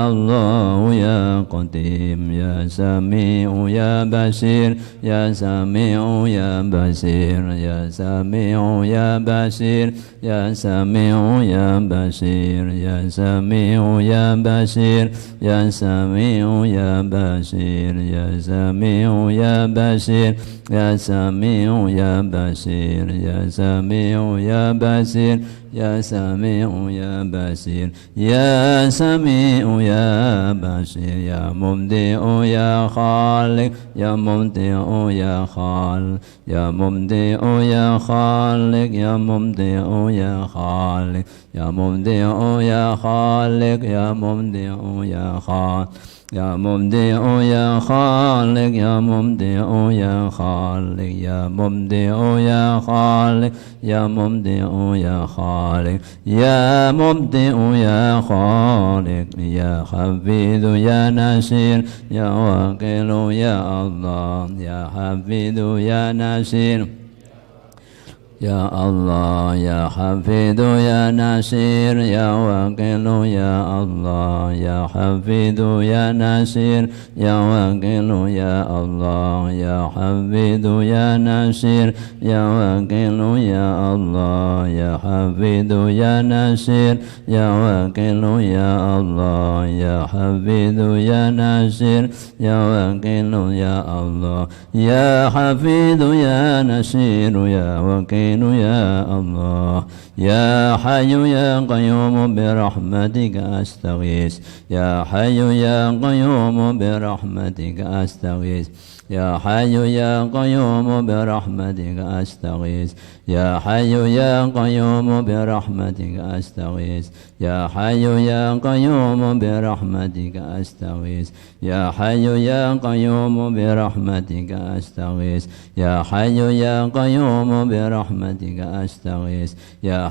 الله يا قديم يا سميع يا بصير يا سميع يا بصير يا سميع يا بصير يا سميع يا بصير يا سميع يا بصير يا سميع يا بصير يا سميع يا بصير يا سميع يا بصير يا سميع يا بصير يا سميع يا بصير يا سميع يا بصير يا مبدئ يا خالق يا مبدئ يا خالق يا مبدئ يا خالق يا مبدئ يا خالق يا مبدئ يا خالق يا مبدئ يا خالق يا مبدئ يا خالق يا مبدئ يا خالق يا مبدئ يا خالق يا مبدئ يا خالق يا مبدئ يا خالق يا حفيظ يا نصير يا وكيل يا الله يا حفيظ يا نصير يا الله يا حفيظ يا نصير يا وكيل يا الله يا حفيظ يا نصير يا وكيل يا الله يا حفيظ يا نصير يا وكيل يا الله يا حفيظ يا نصير يا وكيل يا الله يا حفيظ يا نصير يا وكيل يا الله يا حفيظ يا نصير يا وكيل يا الله يا حي يا قيوم برحمتك أستغيث يا حي يا قيوم برحمتك أستغيث يا حي يا قيوم برحمتك أستغيث يا حي يا قيوم برحمتك أستغيث يا حي يا قيوم برحمتك أستغيث يا حي يا قيوم برحمتك أستغيث يا حي يا قيوم برحمتك أستغيث يا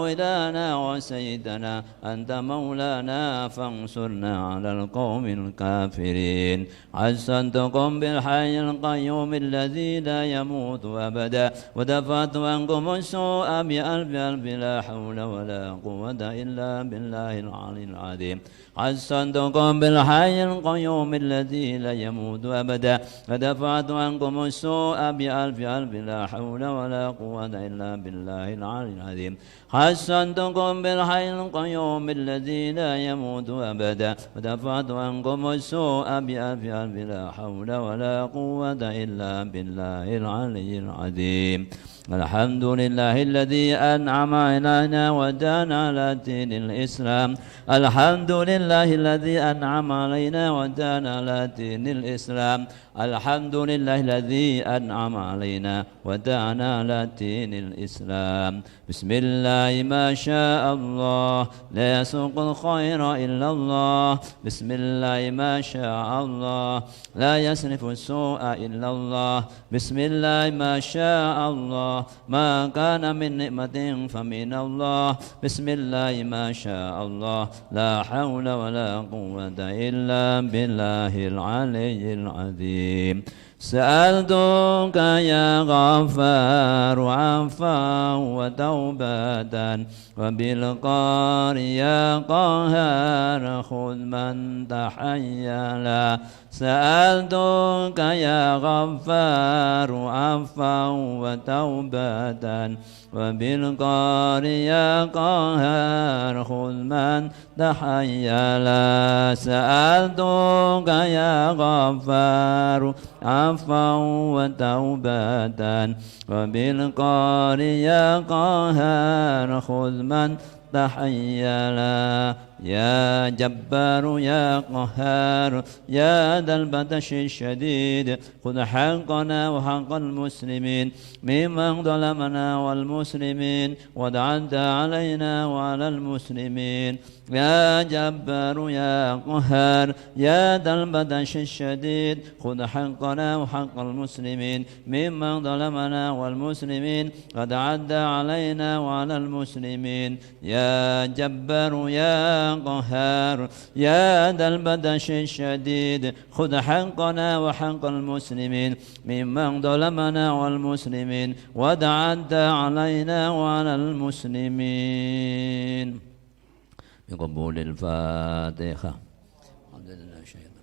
وإلهنا وسيدنا أنت مولانا فانصرنا على القوم الكافرين حسنتكم بالحي القيوم الذي لا يموت أبدا ودفعت عنكم السوء بألف ألف لا حول ولا قوة إلا بالله العلي العظيم حسنتكم بالحي القيوم الذي لا يموت أبدا ودفعت عنكم السوء بألف ألف لا حول ولا قوة إلا بالله العلي العظيم حسنتكم بالحي القيوم الذي لا يموت أبدا ودفعت عنكم السوء بألف ألف لا حول ولا قوة إلا بالله العلي العظيم الحمد لله الذي أنعم علينا ودانا على دين الإسلام الحمد لله الذي أنعم علينا ودانا على دين الإسلام الحمد لله الذي أنعم علينا ودانا على دين الإسلام بسم الله ما شاء الله لا يسوق الخير إلا الله بسم الله ما شاء الله لا يصرف السوء إلا الله بسم الله ما شاء الله ما كان من نعمة فمن الله بسم الله ما شاء الله لا حول ولا قوة إلا بالله العلي العظيم سألتك يا غفار عفا وتوبة وبالقار يا قهار خذ من تحيلا سألتك يا غفار عفا وتوبة وبالقار يا قهار خذ من تحيلا سألتك يا غفار عفوا وتوبة وبالقار يا قهار خذ من تحيلا يا جبار يا قهار يا ذا البطش الشديد خذ حقنا وحق المسلمين ممن ظلمنا والمسلمين وتعدى علينا وعلى المسلمين يا جبار يا قهار يا ذا البطش الشديد خذ حقنا وحق المسلمين ممن ظلمنا والمسلمين وتعدى علينا وعلى المسلمين يا جبار يا قهار يا ذا البطش الشديد خذ حقنا وحق المسلمين ممن ظلمنا والمسلمين وتعدى علينا وعلى المسلمين بقبول الفاتحة الحمد لله شهيدا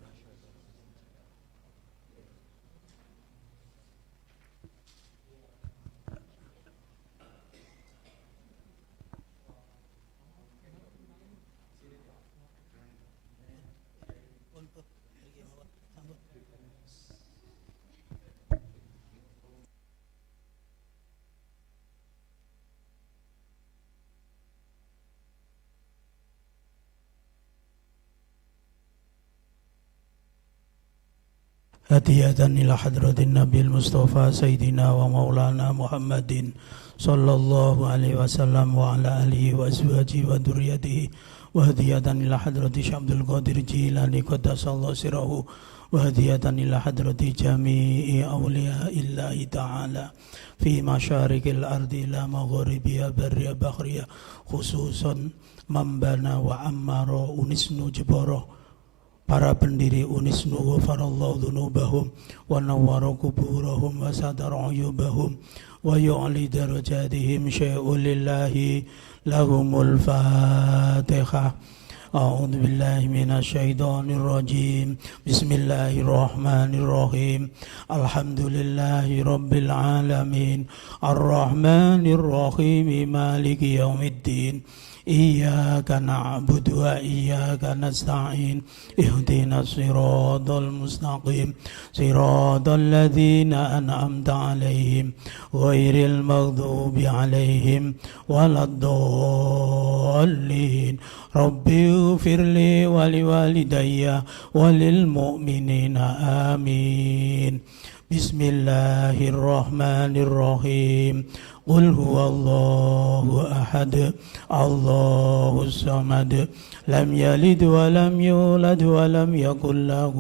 هدية إلى حضرة النبي المصطفى سيدنا ومولانا محمد صلى الله عليه وسلم وعلى آله وأزواجه وذريته وهدية إلى حضرة شيخ عبد القادر الجيلاني قدس الله سره وهدية إلى حضرة جميع أولياء الله تعالى في مشارق الأرض إلى مغاربها برية بحرية خصوصا من بنى وعمر unisnu jeboroh para pendiri unisnu ghafarallahu dzunubahum wa nawwara kuburahum wa sadara uyubahum wa yu'li darajatihim syai'un lillahi lahumul fatihah. أعوذ بالله من الشيطان الرجيم بسم الله الرحمن الرحيم الحمد لله رب العالمين الرحمن الرحيم مالك يوم الدين إياك نعبد وإياك نستعين اهدنا الصراط المستقيم صراط الذين أنعمت عليهم غير المغضوب عليهم ولا الضالين رب اغفر لي ولوالدي وللمؤمنين آمين بسم الله الرحمن الرحيم قل هو الله أحد أحد الله الصمد لم يلد ولم يولد ولم يكن له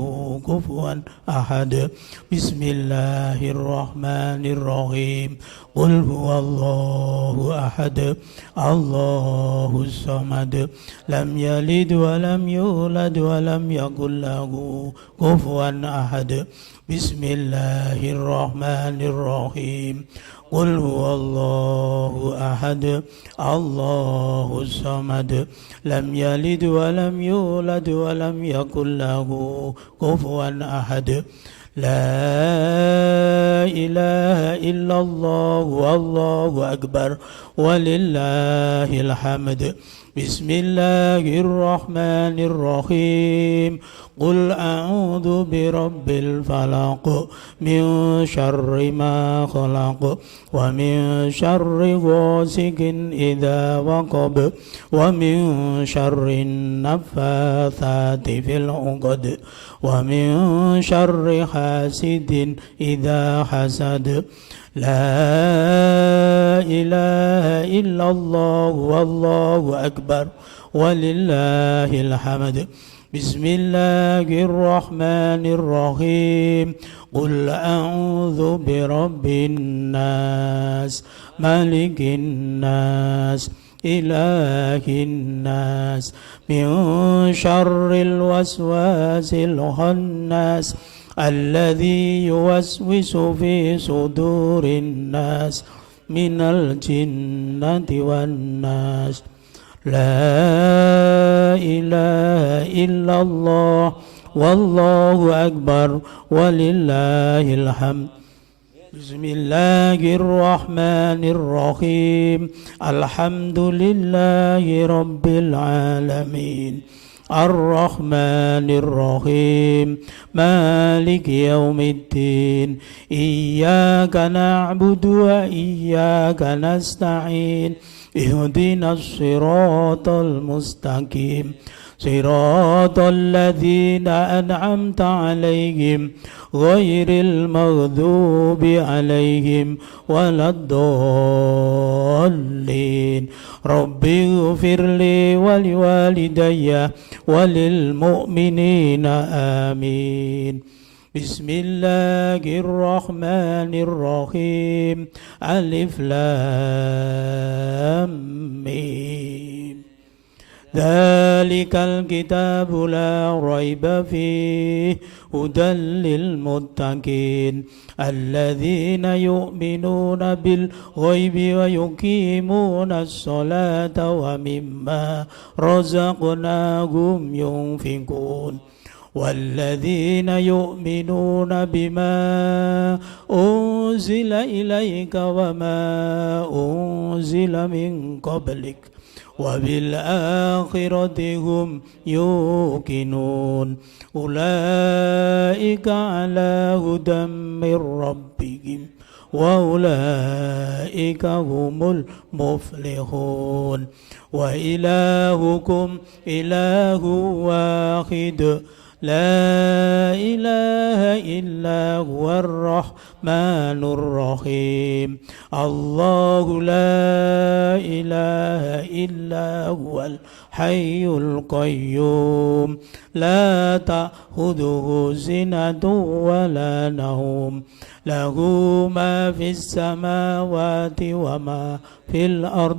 كفوا أحد بسم الله الرحمن الرحيم قل هو الله أحد الله الصمد لم يلد ولم يولد ولم يكن له كفوا أحد بسم الله الرحمن الرحيم قل هو الله أحد الله الصمد لم يلد ولم يولد ولم يكن له كفوا أحد لا إله إلا الله والله أكبر ولله الحمد بسم الله الرحمن الرحيم قل أعوذ برب الفلق من شر ما خلق ومن شر غاسق إذا وقب ومن شر النفاثات في العقد ومن شر حاسد إذا حسد لا إله إلا الله والله أكبر ولله الحمد بسم الله الرحمن الرحيم قل أعوذ برب الناس ملك الناس إله الناس من شر الوسواس الخناس الذي يوسوس في صدور الناس من الجنة والناس لا إله إلا الله والله أكبر ولله الحمد بسم الله الرحمن الرحيم الحمد لله رب العالمين الرحمن الرحيم مالك يوم الدين إياك نعبد وإياك نستعين اهدنا الصراط المستقيم صراط الذين أنعمت عليهم غير المغضوب عليهم ولا الضالين رب اغفر لي ولوالدي وللمؤمنين آمين بسم الله الرحمن الرحيم ألف لام ميم ذلك الكتاب لا ريب فيه هدى للمتقين الذين يؤمنون بالغيب ويقيمون الصلاة ومما رزقناهم ينفقون والذين يؤمنون بما أنزل إليك وما أنزل من قبلك وبالآخرة هم يوقنون أولئك على هدى من ربهم وأولئك هم المفلحون وإلهكم إله واحد لا إله إلا هو الرحمن الرحيم الله لا إله إلا هو الحي القيوم لا تأخذه سنة ولا نوم له ما في السماوات وما في الأرض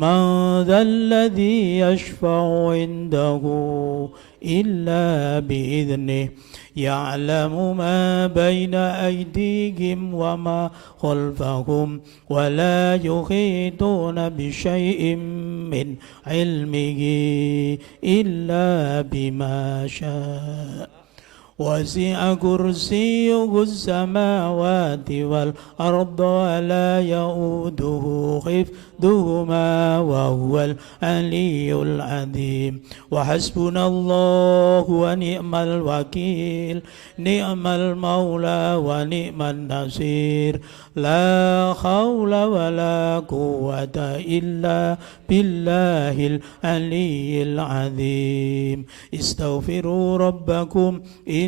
من ذا الذي يشفع عنده إلا بإذنه يعلم ما بين أيديهم وما خلفهم ولا يحيطون بشيء من علمه إلا بما شاء وسع كرسيه السماوات والأرض ولا يؤوده حفظهما وهو العلي العظيم وحسبنا الله ونعم الوكيل نعم المولى ونعم النصير لا حول ولا قوة إلا بالله العلي العظيم استغفروا ربكم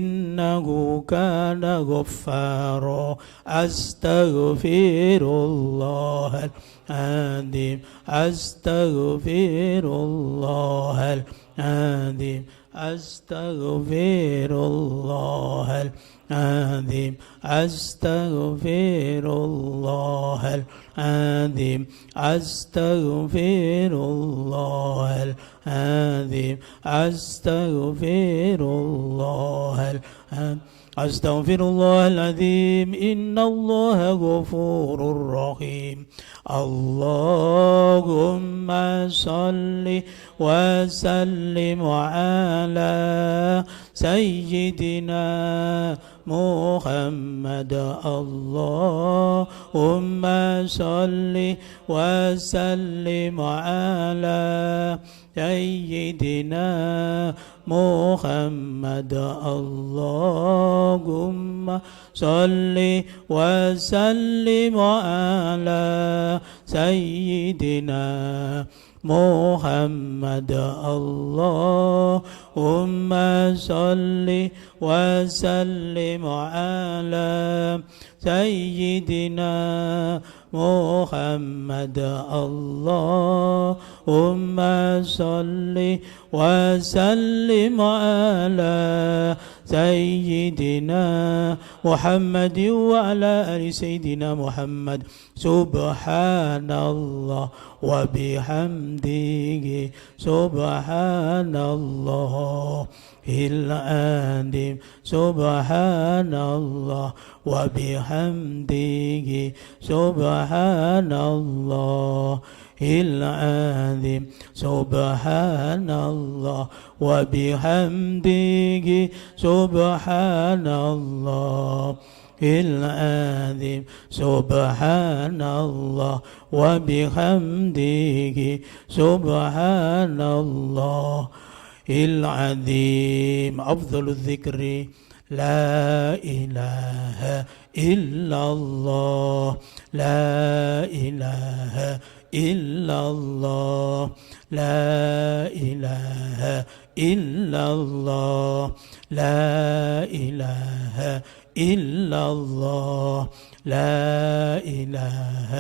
إنه كان غفارا أستغفر الله العظيم أستغفر الله العظيم أستغفر الله العظيم أستغفر الله العظيم أستغفر الله العظيم أستغفر الله العظيم أستغفر الله العظيم إن الله غفور رحيم اللهم صل وسلم على سيدنا محمد اللهم صل وسلم على سيدنا محمد اللهم صل وسلم على سيدنا محمد اللهم صل وسلم على سيدنا محمد اللهم صل وسلم على سيدنا محمد وعلى آل سيدنا محمد سبحان الله وبحمده سبحان الله العظيم سبحان الله وبحمده سبحان الله العظيم سبحان الله وبحمده سبحان الله العظيم سبحان الله وبحمده سبحان الله العظيم أفضل الذكر لا إله إلا الله لا إله إلا الله لا إله إلا الله لا إله إلا الله لا إله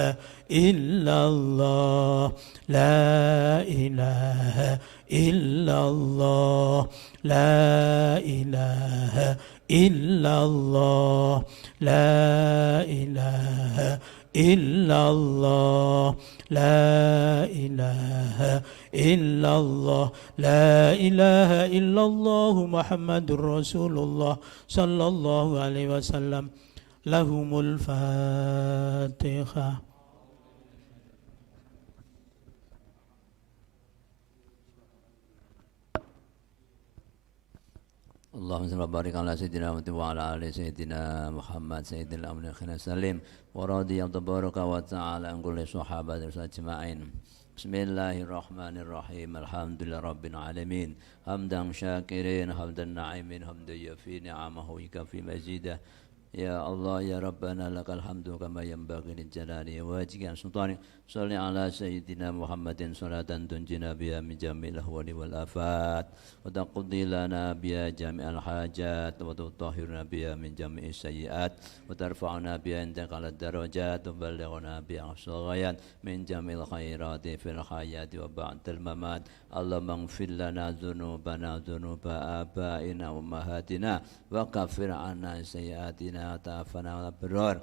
إلا الله لا إله إلا الله لا إله إلا الله لا إله إلا الله لا إله إلا الله لا إله إلا الله محمد رسول الله صلى الله عليه وسلم لهم الفاتحة. اللهم صل وبارك على سيدنا محمد وعلى آل سيدنا محمد سيد الأمر خير سليم ورضي تبارك وتعالى عن كل صحابة أجمعين. بسم الله الرحمن الرحيم الحمد لله رب العالمين حمدا شاكرين حمدا نعيمين حمدا يفي نعمه ويكفي مزيده. يا الله يا ربنا لك الحمد كما ينبغي للجلال وجهك سلطانك. صل على سيدنا محمد صلاة تنجينا بها من جميع الأهوال والآفات وتقضي لنا بها جميع الحاجات وتطهرنا بها من جميع السيئات وترفعنا بها عندك على الدرجات وتبلغنا بها أقصى الغايات من جميع الخيرات في الحياة وبعد الممات. اللهم اغفر لنا ذنوبنا ذنوب آبائنا وأمهاتنا وكفر عنا سيئاتنا وتوفنا مع الأبرار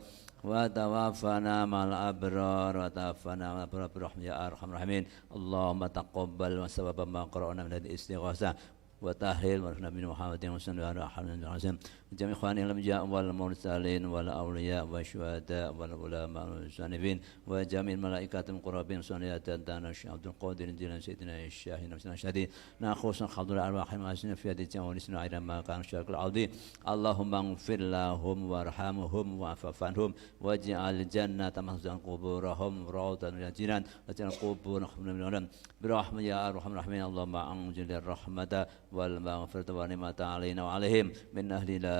وتوفنا مع الأبرار وتوفنا مع الأبرار برحمتك يا أرحم الراحمين. اللهم تقبل وسبب ما قرأنا من هذه الاستغاثة وتحليل ورحمة من محمد وسلم وعلى آله جميع إخواني الأنبياء والمرسلين والأولياء والشهداء والعلماء والصالحين وجميع الملائكة المقربين صليات دانا الشيخ عبد القادر الجيلاني سيدنا الشاهي نفسنا الشهيد ناخذ حضور الأرواح المعزين في هذه الجمعة ونسنا إلى ما كان الشرك العظيم. اللهم اغفر لهم وارحمهم واعف عنهم واجعل الجنة مثوى قبورهم روضة من الجنان واجعل قبورهم من النار برحمة يا أرحم الراحمين. اللهم أنزل الرحمة والمغفرة والنعمة علينا وعليهم من أهل لا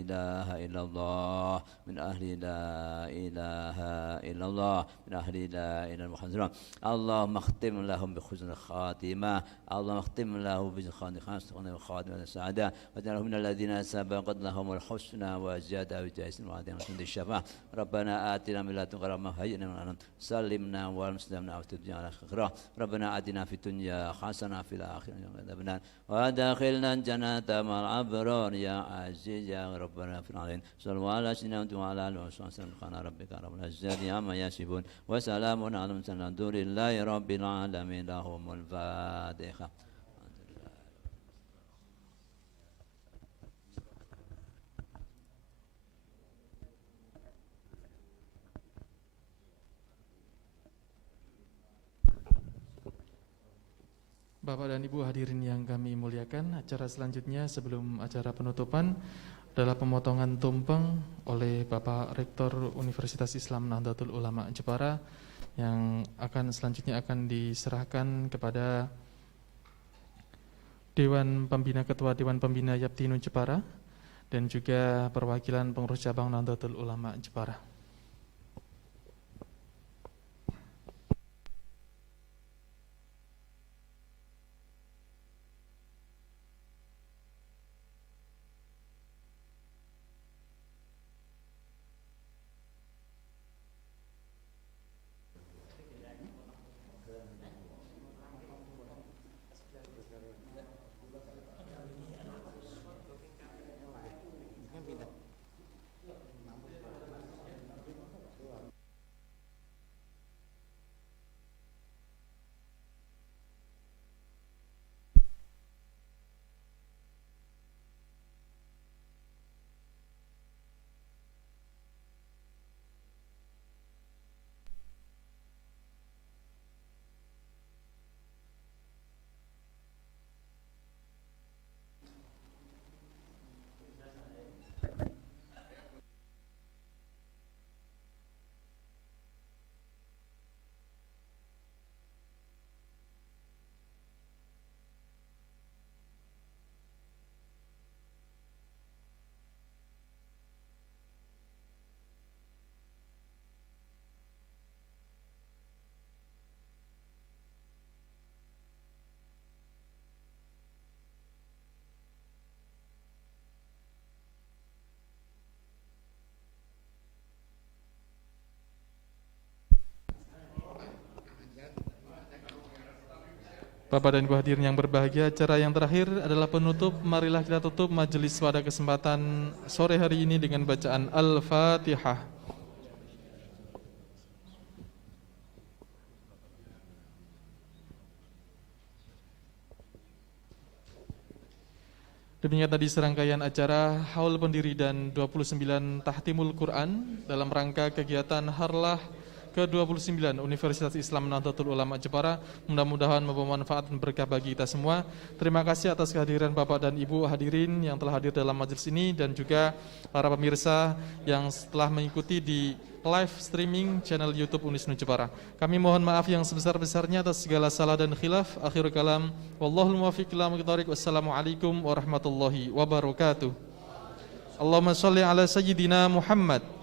ilaha illallah min ahli la ilaha illallah min ahli la ilaha illallah Allahumma khtim lahum bi husnil khatimah Allahumma khtim lahum bi husnil khatimah sa'ada wa ja'alhum minal ladzina sabaqat lahumul husna wa ziyada bi jaisin wa adina syafa'ah Rabbana atina min ladunka rahmah hayyina min amrina salimna wa muslimna wa tudjana akhirah Rabbana atina fid dunya hasanah fil akhirati benar wa adkhilna jannata ma'al abrar ya aziz ya rabbana fil alamin sallu ala sayyidina wa ala alihi wa sahbihi kana rabbika rabbil izzati amma yasifun wa salamun ala mursalin alhamdulillahi rabbil alamin lahumul fatihah. Bapak dan Ibu hadirin yang kami muliakan, acara selanjutnya sebelum acara penutupan adalah pemotongan tumpeng oleh Bapak Rektor Universitas Islam Nahdlatul Ulama Jepara yang selanjutnya akan diserahkan kepada Ketua Dewan Pembina Yapti-Nun Jepara dan juga perwakilan pengurus cabang Nahdlatul Ulama Jepara. Bapak dan Ibu hadirin yang berbahagia, acara yang terakhir adalah penutup. Marilah kita tutup majelis pada kesempatan sore hari ini dengan bacaan Al-Fatihah. Demikian tadi serangkaian acara Haul Pendiri dan 29 Tahtimul Quran dalam rangka kegiatan Harlah ke-29 Universitas Islam Nahdlatul Ulama Jepara. Mudah-mudahan membawa manfaat dan berkah bagi kita semua. Terima kasih atas kehadiran Bapak dan Ibu hadirin yang telah hadir dalam majelis ini dan juga para pemirsa yang telah mengikuti di live streaming channel YouTube Unisnu Jepara. Kami mohon maaf yang sebesar-besarnya atas segala salah dan khilaf. Akhirul kalam, wallahul muwaffiq ila aqwamit thoriq. Wassalamualaikum warahmatullahi wabarakatuh. Allahumma shalli ala sayyidina Muhammad